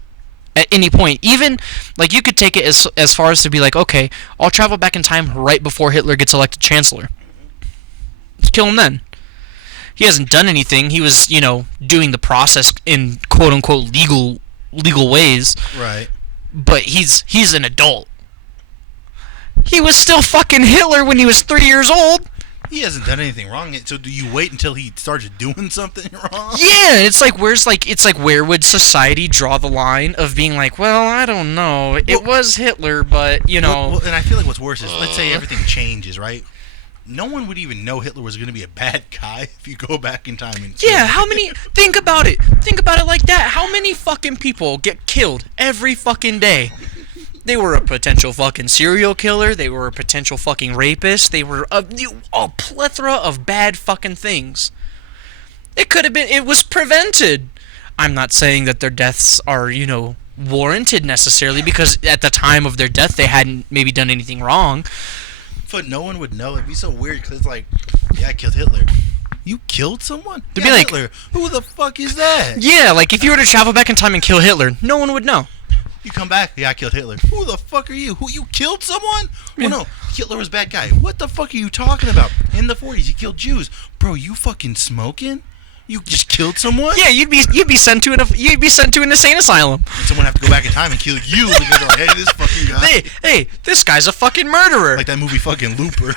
at any point. Even, like, you could take it as far as to be like, okay, I'll travel back in time right before Hitler gets elected chancellor. Let's kill him then. He hasn't done anything. He was, doing the process in quote-unquote legal ways. Right. But he's an adult. He was still fucking Hitler when he was 3 years old. He hasn't done anything wrong. So do you wait until he starts doing something wrong? Yeah, it's like where would society draw the line of being like, well, I don't know, it was Hitler, but Well, and I feel like what's worse is, let's say everything changes, right? No one would even know Hitler was going to be a bad guy if you go back in time and yeah, how many? Think about it like that. How many fucking people get killed every fucking day? They were a potential fucking serial killer. They were a potential fucking rapist. They were a plethora of bad fucking things. It could have been. It was prevented. I'm not saying that their deaths are, warranted necessarily, because at the time of their death they hadn't maybe done anything wrong. But no one would know. It'd be so weird because it's like, yeah, I killed Hitler. You killed someone? They'd Yeah, be like, Hitler. Who the fuck is that? Yeah, like if you were to travel back in time and kill Hitler, no one would know. You come back, yeah, I killed Hitler. Who the fuck are you? Who, you killed someone? Well, no, Hitler was a bad guy. What the fuck are you talking about? In the 40s, you killed Jews. Bro, you fucking smoking? You just killed someone? Yeah, you'd be sent to an insane asylum. And someone have to go back in time and kill you because they're like, hey, this fucking guy. Hey, this guy's a fucking murderer. Like that movie fucking Looper.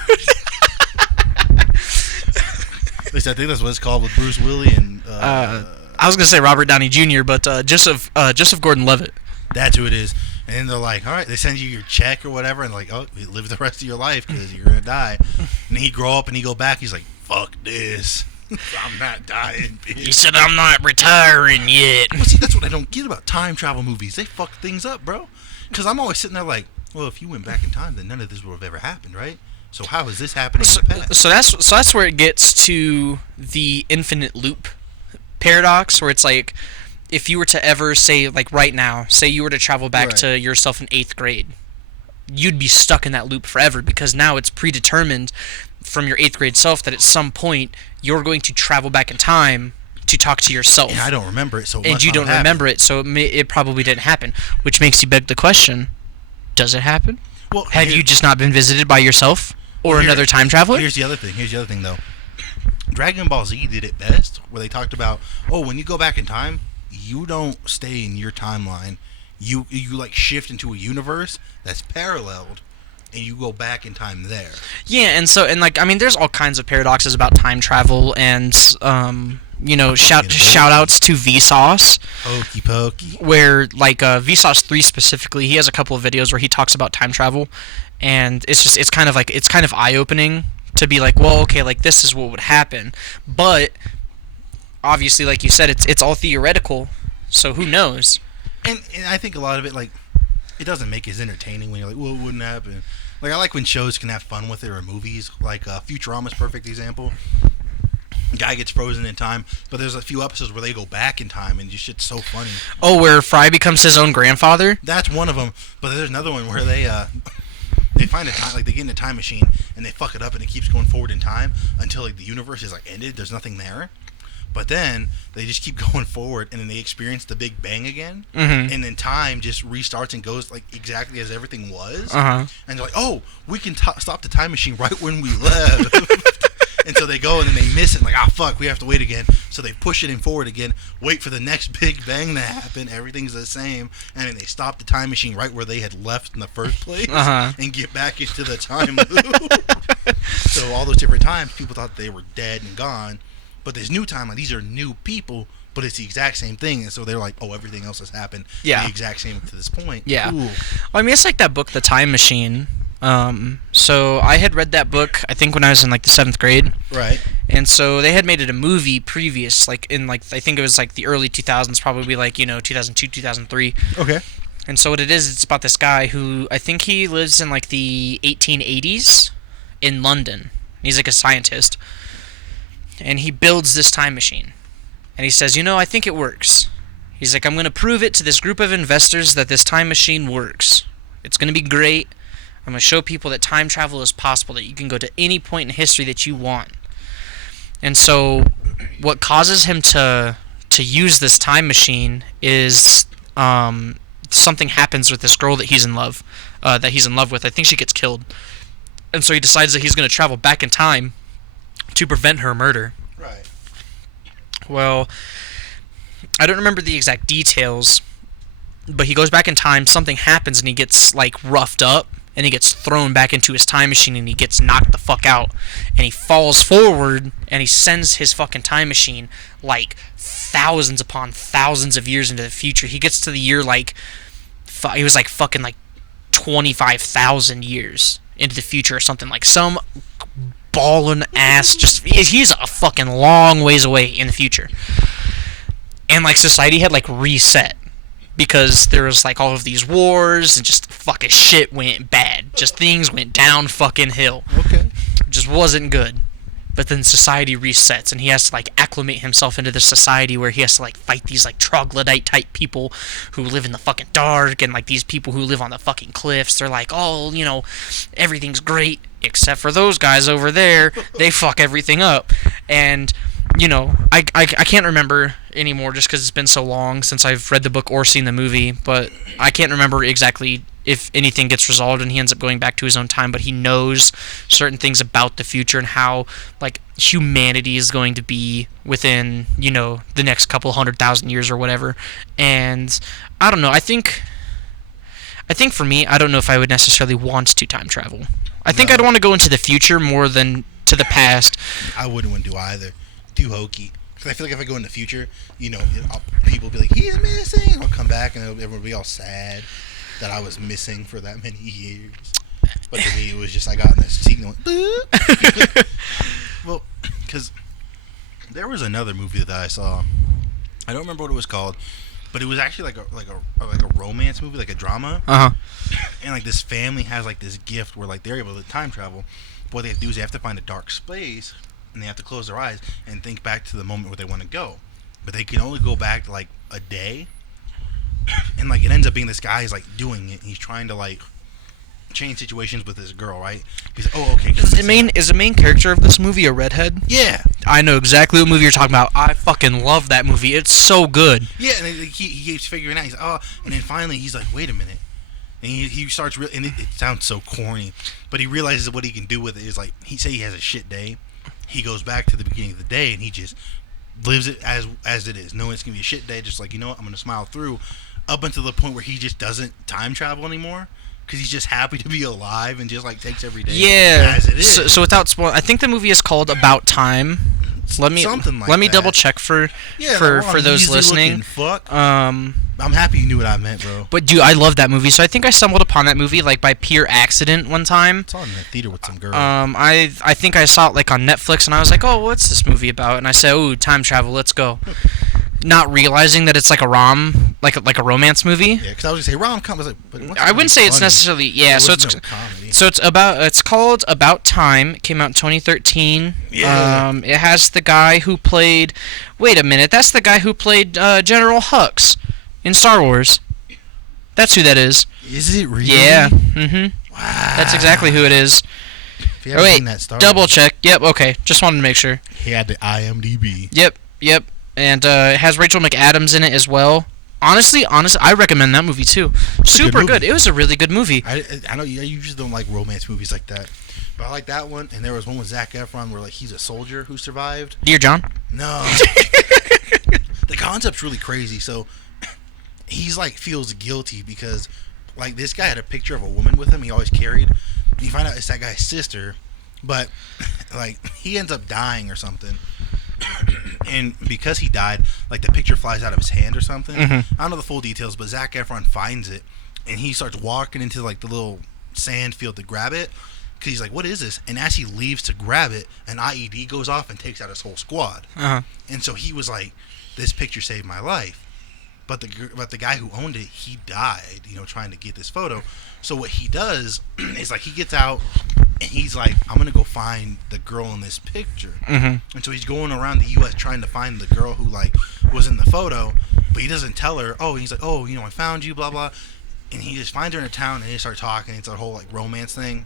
At least I think that's what it's called with Bruce Willis and I was gonna say Robert Downey Jr., but Joseph Gordon-Levitt. That's who it is. And they're like, all right, they send you your check or whatever, and like, oh, you live the rest of your life because you're gonna die. And he grow up and he go back. He's like, fuck this. I'm not dying, bitch. He said, I'm not retiring yet. Well, see, that's what I don't get about time travel movies. They fuck things up, bro. Because I'm always sitting there like, well, if you went back in time, then none of this would have ever happened, right? So how is this happening in the past? So that's where it gets to the infinite loop paradox, where it's like, if you were to ever say, like right now, say you were to travel back to yourself in 8th grade, you'd be stuck in that loop forever, because now it's predetermined from your 8th grade self that at some point you're going to travel back in time to talk to yourself. And I don't remember it, so it and must you not don't happen. remember it, so it probably didn't happen, which makes you beg the question: does it happen? Well, Have you just not been visited by yourself or another time traveler? Here's the other thing, though. Dragon Ball Z did it best, where they talked about, oh, when you go back in time, you don't stay in your timeline. You like shift into a universe that's paralleled, and you go back in time there. Yeah, and like, I mean, there's all kinds of paradoxes about time travel, and shout outs to Vsauce. Hokey pokey. Where like Vsauce 3 specifically, he has a couple of videos where he talks about time travel, and it's kind of eye opening to be like, well, okay, like this is what would happen, but obviously, like you said, it's all theoretical, so who knows? And I think a lot of it, like, it doesn't make it as entertaining when you're like, well, it wouldn't happen. Like, I like when shows can have fun with it, or movies. Like, Futurama's a perfect example. Guy gets frozen in time, but there's a few episodes where they go back in time, and just shit's so funny. Oh, where Fry becomes his own grandfather? That's one of them. But there's another one where they find a time, like they get in a time machine and they fuck it up, and it keeps going forward in time until like the universe is like ended. There's nothing there. But then they just keep going forward, and then they experience the Big Bang again, and then time just restarts and goes like exactly as everything was. And they're like, "Oh, we can stop the time machine right when we left." And so they go, and then they miss it. Like, fuck, we have to wait again. So they push it in forward again, wait for the next Big Bang to happen. Everything's the same, and then they stop the time machine right where they had left in the first place, and get back into the time loop. So all those different times, people thought they were dead and gone. But this new timeline, these are new people, but it's the exact same thing. And so they're like, oh, everything else has happened the exact same to this point. Yeah. Ooh. Well, I mean, it's like that book, The Time Machine. So I had read that book, I think when I was in like the 7th grade. Right. And so they had made it a movie previous, like in like, I think it was like the early 2000s, probably like, 2002, 2003. Okay. And so what it is, it's about this guy who, I think he lives in like the 1880s in London. He's like a scientist. And he builds this time machine. And he says, I think it works. He's like, I'm going to prove it to this group of investors that this time machine works. It's going to be great. I'm going to show people that time travel is possible, that you can go to any point in history that you want. And so what causes him to use this time machine is something happens with this girl that he's in love with. I think she gets killed, and so he decides that he's going to travel back in time to prevent her murder. Right. Well, I don't remember the exact details, but he goes back in time, something happens, and he gets, like, roughed up, and he gets thrown back into his time machine, and he gets knocked the fuck out, and he falls forward, and he sends his fucking time machine, like, thousands upon thousands of years into the future. He gets to the year, like, he was, like, fucking, like, 25,000 years into the future or something, like, some ballin' ass, just, he's a fucking long ways away in the future. And, like, society had, like, reset. Because there was, like, all of these wars, and just fucking shit went bad. Just things went down fucking hill. Okay. Just wasn't good. But then society resets, and he has to, like, acclimate himself into this society where he has to, like, fight these, like, troglodyte-type people who live in the fucking dark, and, like, these people who live on the fucking cliffs. They're like, oh, you know, everything's great, except for those guys over there. They fuck everything up. And, you know, I can't remember anymore just because it's been so long since I've read the book or seen the movie, but I can't remember exactly if anything gets resolved and he ends up going back to his own time, but he knows certain things about the future and how, like, humanity is going to be within, you know, the next couple 100,000 years or whatever. And I don't know, I think for me, I don't know if I would necessarily want to time travel. I think I'd want to go into the future more than to the past. I wouldn't want to do either. Too hokey. Because I feel like if I go in the future, you know, people will be like, he's missing. I'll come back and everyone will be all sad that I was missing for that many years. But to me, it was just I got in that seat and went, boop. Well, because there was another movie that I saw. I don't remember what it was called, but it was actually like a romance movie, like a drama. Uh-huh. And like this family has like this gift where like they're able to time travel. But what they have to do is they have to find a dark space. And they have to close their eyes and think back to the moment where they want to go. But they can only go back like a day. And like it ends up being this guy is like doing it. And he's trying to like change situations with this girl, right? He's like, oh, okay. Is the main character of this movie a redhead? Yeah. I know exactly what movie you're talking about. I fucking love that movie. It's so good. Yeah, and he keeps figuring out. He's like, oh, and then finally he's like, wait a minute. And he starts, and it sounds so corny, but he realizes that what he can do with it is like, he has a shit day. He goes back to the beginning of the day and he just lives it as it is. Knowing it's going to be a shit day, just like, you know what, I'm going to smile through, up until the point where he just doesn't time travel anymore because he's just happy to be alive and just like takes every day as it is. So without spoiling, I think the movie is called About Time. Let me double check for those listening. I'm happy you knew what I meant, bro. But dude, I love that movie. So I think I stumbled upon that movie like by pure accident one time. It's on in the theater with some girl. I think I saw it like on Netflix and I was like, oh, what's this movie about? And I said, oh, time travel, let's go. Not realizing that it's like a romance movie. Yeah, because I was gonna say rom-com. I was like, but I wouldn't say it's necessarily. Yeah, so it's called About Time. It came out in 2013. Yeah. It has the guy who played. Wait a minute, that's the guy who played General Hux in Star Wars. That's who that is. Is it really? Yeah. Mm-hmm. Wow. That's exactly who it is. If you haven't seen that Star double Wars. check. Yep. Okay. Just wanted to make sure. He had the IMDb. Yep. And it has Rachel McAdams in it as well. Honestly, I recommend that movie too. Super good. It was a really good movie. I know you usually don't like romance movies like that, but I like that one. And there was one with Zac Efron where like he's a soldier who survived. Dear John? No. The concept's really crazy. So he's like feels guilty because like this guy had a picture of a woman with him he always carried. And you find out it's that guy's sister, but like he ends up dying or something. And because he died, like the picture flies out of his hand or something. Mm-hmm. I don't know the full details, but Zac Efron finds it and he starts walking into like the little sand field to grab it because he's like, what is this? And as he leaves to grab it, an IED goes off and takes out his whole squad. Uh-huh. And so he was like, this picture saved my life. But the guy who owned it, he died, trying to get this photo. So what he does is like he gets out and he's like, I'm going to go find the girl in this picture. Mm-hmm. And so he's going around the U.S. trying to find the girl who like was in the photo, but he doesn't tell her. Oh, he's like, oh, I found you, blah, blah. And he just finds her in a town and they start talking. It's a whole like romance thing.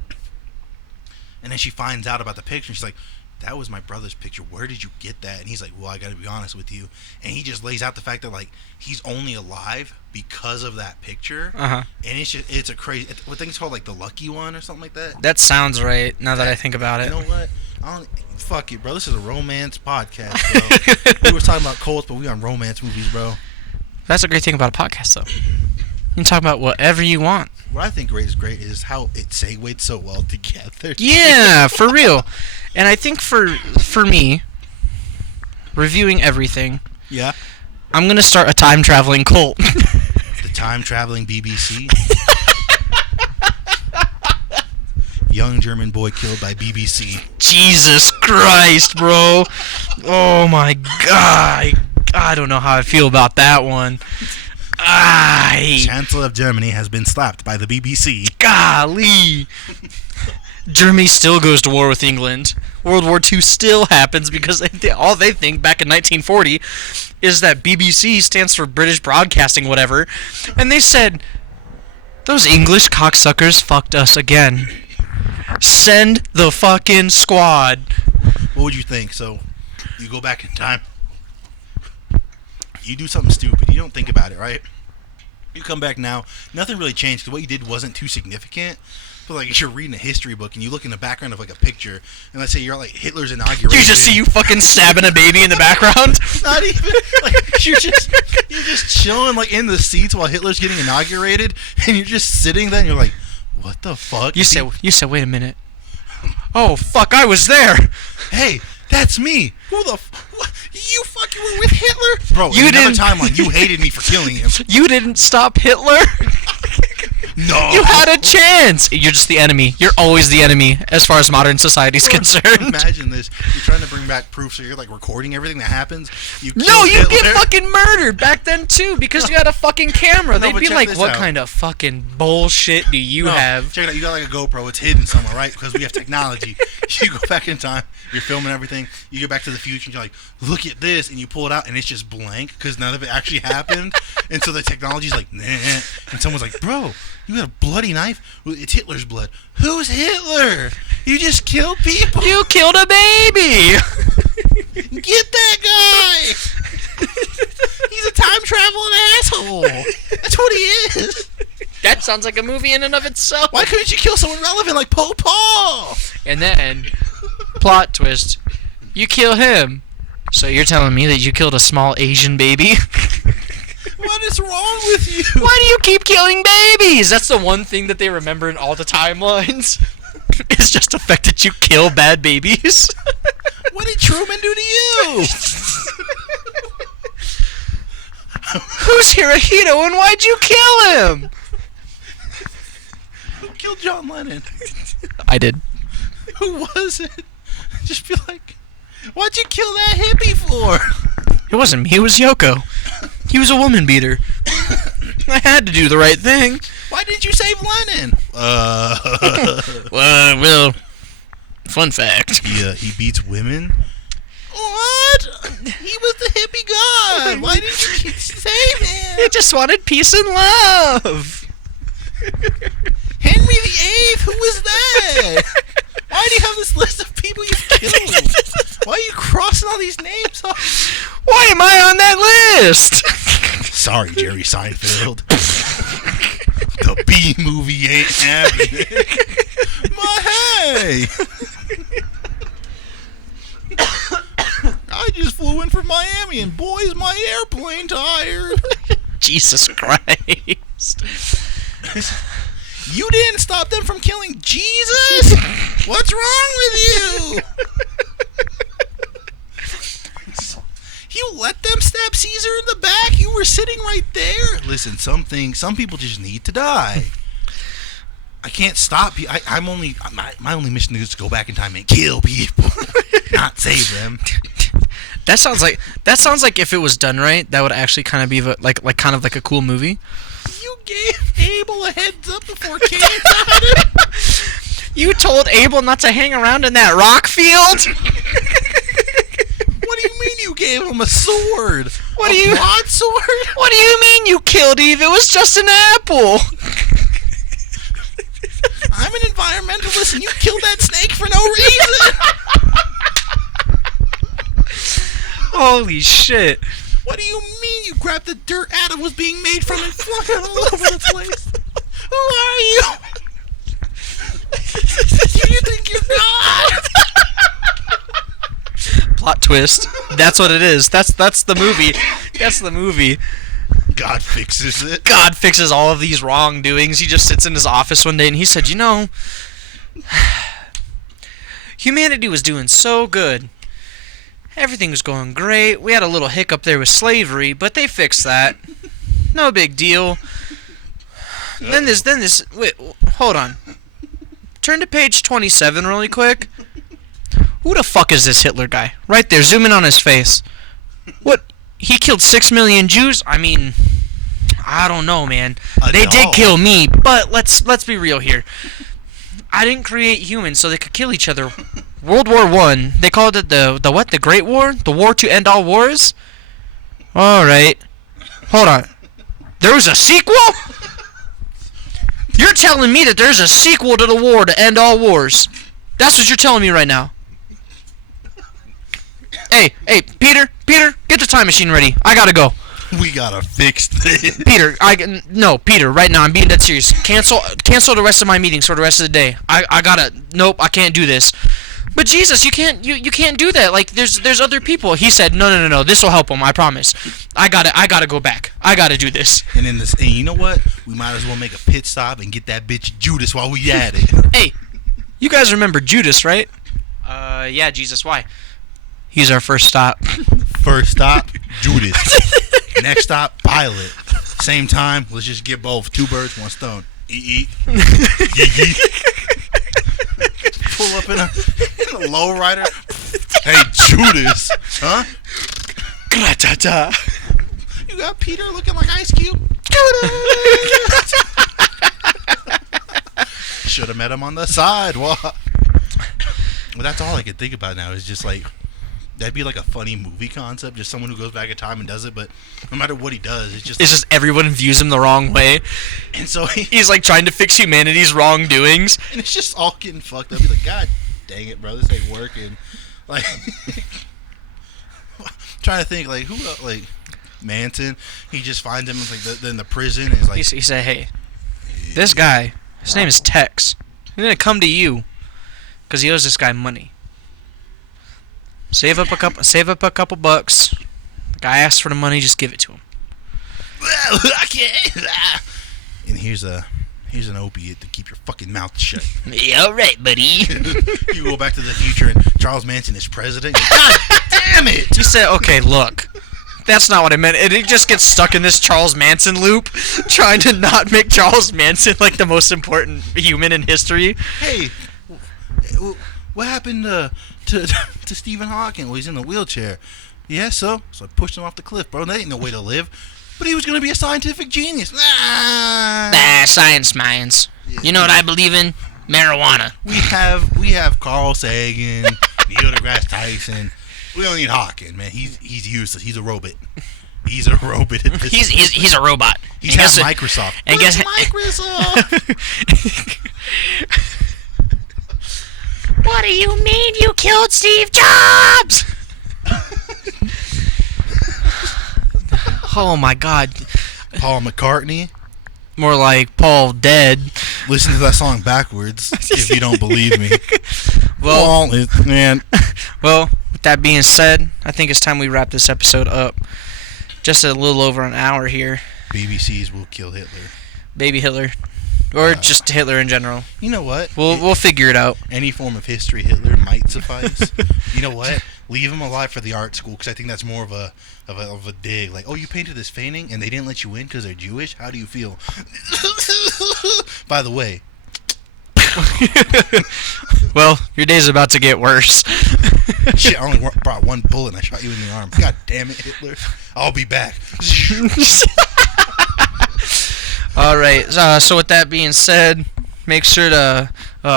And then she finds out about the picture and she's like, that was my brother's picture. Where did you get that? And he's like, well, I got to be honest with you. And he just lays out the fact that, like, he's only alive because of that picture. Uh-huh. And it's a crazy, what thing is called, like, the lucky one or something like that? That sounds right, now that I think about it. You know what? Fuck it, bro. This is a romance podcast, bro. We were talking about cults, but we on romance movies, bro. That's a great thing about a podcast, though. You can talk about whatever you want. What I think is great is how it segued so well together. Yeah, for real. And I think for me, reviewing everything, Yeah. I'm going to start a time-traveling cult. The time-traveling BBC. Young German boy killed by BBC. Jesus Christ, bro. Oh, my God. I don't know how I feel about that one. Chancellor of Germany has been slapped by the BBC. Golly. Germany still goes to war with England. World War II still happens because all they think back in 1940 is that BBC stands for British Broadcasting whatever. And they said, those English cocksuckers fucked us again. Send the fucking squad. What would you think? So, you go back in time. You do something stupid. You don't think about it, right? You come back now. Nothing really changed because what you did wasn't too significant. But like, if you're reading a history book and you look in the background of like a picture, and let's say you're like Hitler's inauguration. You just see you fucking stabbing a baby in the background. Not even like you're just chilling like in the seats while Hitler's getting inaugurated, and you're just sitting there and you're like, what the fuck? You said, wait a minute. Oh fuck, I was there. Hey, that's me. Who the what? You fucking were with Hitler? Bro, You in another didn't- timeline, you hated me for killing him. You didn't stop Hitler. No. You had a chance. You're just the enemy. You're always the enemy as far as modern society's concerned. Imagine this. You're trying to bring back proof, so you're like recording everything that happens. No, kill you get Hitler. fucking murdered back then too because you had a fucking camera. No, They'd but be check like, this "What out. kind of fucking bullshit do you No, have?" Check it out. You got like a GoPro. It's hidden somewhere, right? Because we have technology. You go back in time. You're filming everything. You go back to the future. And you're like, look at this, and you pull it out, and it's just blank because none of it actually happened. And so the technology's like, nah. And someone's like, bro, you got a bloody knife? Well, it's Hitler's blood. Who's Hitler? You just killed people. You killed a baby. Get that guy. He's a time traveling asshole. That's what he is. That sounds like a movie in and of itself. Why couldn't you kill someone relevant like Poe Paul? And then, plot twist, you kill him. So you're telling me that you killed a small Asian baby? What is wrong with you? Why do you keep killing babies? That's the one thing that they remember in all the timelines. It's just the fact that you kill bad babies. What did Truman do to you? Who's Hirohito and why'd you kill him? Who killed John Lennon? I did. Who was it? Just feel like, what'd you kill that hippie for? It wasn't me, it was Yoko. He was a woman beater. I had to do the right thing. Why didn't you save Lennon? Well, fun fact. He beats women? What? He was the hippie god. Why didn't you save him? He just wanted peace and love. Henry VIII? Who was that? Why do you have this list of people you've killed? Why are you crossing all these names off? Why am I on that list? Sorry, Jerry Seinfeld. The B movie ain't happening. Hey! I just flew in from Miami and boy is my airplane tired. Jesus Christ. You didn't stop them from killing Jesus? What's wrong with you? You let them stab Caesar in the back? You were sitting right there. Listen, some people just need to die. I can't stop you. My only mission is to go back in time and kill people, not save them. That sounds like if it was done right, that would actually kind of be like kind of like a cool movie. You gave Abel a heads up before Cain got him. You told Abel not to hang around in that rock field? What do you mean you gave him a sword? What do you- broadsword? What do you mean you killed Eve? It was just an apple. I'm an environmentalist and you killed that snake for no reason. Holy shit. What do you mean you grabbed the dirt Adam was being made from and flung it all over the place? Who are you? You think you're God? Plot twist. That's what it is. That's the movie. That's the movie. God fixes it. God fixes all of these wrongdoings. He just sits in his office one day and he said, you know, humanity was doing so good. Everything was going great. We had a little hiccup there with slavery, but they fixed that. No big deal. Then this, wait, hold on. Turn to page 27 really quick. Who the fuck is this Hitler guy? Right there, zoom in on his face. What? He killed 6 million Jews? I mean, I don't know, man. They did kill me, but let's be real here. I didn't create humans so they could kill each other. World War I, they called it the what? The Great War? The war to end all wars? Alright. Hold on. There was a sequel? You're telling me that there's a sequel to the war to end all wars. That's what you're telling me right now. Hey, Peter, get the time machine ready. I gotta go. We gotta fix this. Peter, Peter, right now, I'm being dead serious. Cancel the rest of my meetings for the rest of the day. Nope, I can't do this. But Jesus, you can't do that. Like, there's other people. He said, no, this will help him, I promise. I gotta go back. I gotta do this. And you know what? We might as well make a pit stop and get that bitch Judas while we at it. Hey, you guys remember Judas, right? Yeah, Jesus, why? He's our first stop. First stop, Judas. Next stop, Pilate. Same time, let's just get both. 2 birds, 1 stone. Eat. Pull up in a lowrider. Hey, Judas. Huh? Gratata. You got Peter looking like Ice Cube? Judas. Should have met him on the sidewalk. Well, that's all I can think about now is just like, that'd be like a funny movie concept, just someone who goes back in time and does it, but no matter what he does, it's just everyone views him the wrong way. And so he's like trying to fix humanity's wrongdoings. And it's just all getting fucked up. He's like, God dang it, bro, this ain't working. Like, trying to think, like, who, like, Manson, he just finds him in the prison, and he's like... He said, hey, this guy, his name is Tex. He's gonna come to you, because he owes this guy money. Save up a couple bucks. The guy asks for the money, just give it to him. I can't. And here's an opiate to keep your fucking mouth shut. Yeah, all right, buddy. You go back to the future and Charles Manson is president. God damn it! You said, okay, look. That's not what I meant. It just gets stuck in this Charles Manson loop, trying to not make Charles Manson like the most important human in history. Hey, what happened to Stephen Hawking? Well, he's in a wheelchair. Yeah, so I pushed him off the cliff, bro. That ain't no way to live. But he was gonna be a scientific genius. Science minds. Yeah. You know what I believe in? Marijuana. We have Carl Sagan, Neil deGrasse Tyson. We don't need Hawking, man. He's useless. He's a robot. He's a robot at this He's a robot. He's half Microsoft. And guess Microsoft. What do you mean you killed Steve Jobs? Oh my God. Paul McCartney. More like Paul dead. Listen to that song backwards if you don't believe me. Well, man. Well, with that being said, I think it's time we wrap this episode up. Just a little over an hour here. BBCs will kill Hitler. Baby Hitler. Or just Hitler in general. You know what? We'll figure it out. Any form of history Hitler might suffice. You know what? Leave him alive for the art school, because I think that's more of a dig. Like, oh, you painted this painting and they didn't let you in because they're Jewish? How do you feel? By the way. Well, your day's about to get worse. Shit, I only brought 1 bullet and I shot you in the arm. God damn it, Hitler. I'll be back. All right. So with that being said, make sure to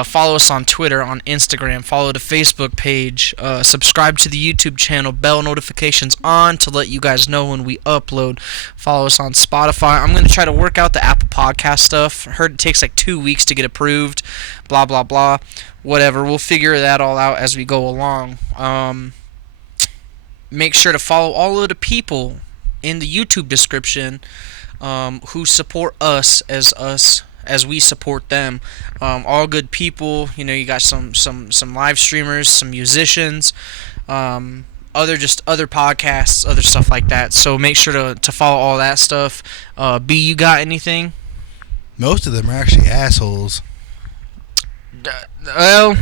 follow us on Twitter, on Instagram, follow the Facebook page, subscribe to the YouTube channel, bell notifications on to let you guys know when we upload. Follow us on Spotify. I'm going to try to work out the Apple Podcast stuff. I heard it takes like 2 weeks to get approved. Blah, blah, blah. Whatever. We'll figure that all out as we go along. make sure to follow all of the people in the YouTube description who support us as we support them. All good people. You know, you got some live streamers, some musicians, other podcasts, other stuff like that. So make sure to follow all that stuff. B, you got anything? Most of them are actually assholes. Well,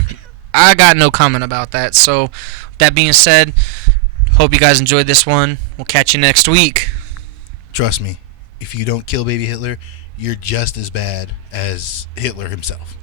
I got no comment about that. So, that being said, hope you guys enjoyed this one. We'll catch you next week. Trust me, if you don't kill baby Hitler, you're just as bad as Hitler himself.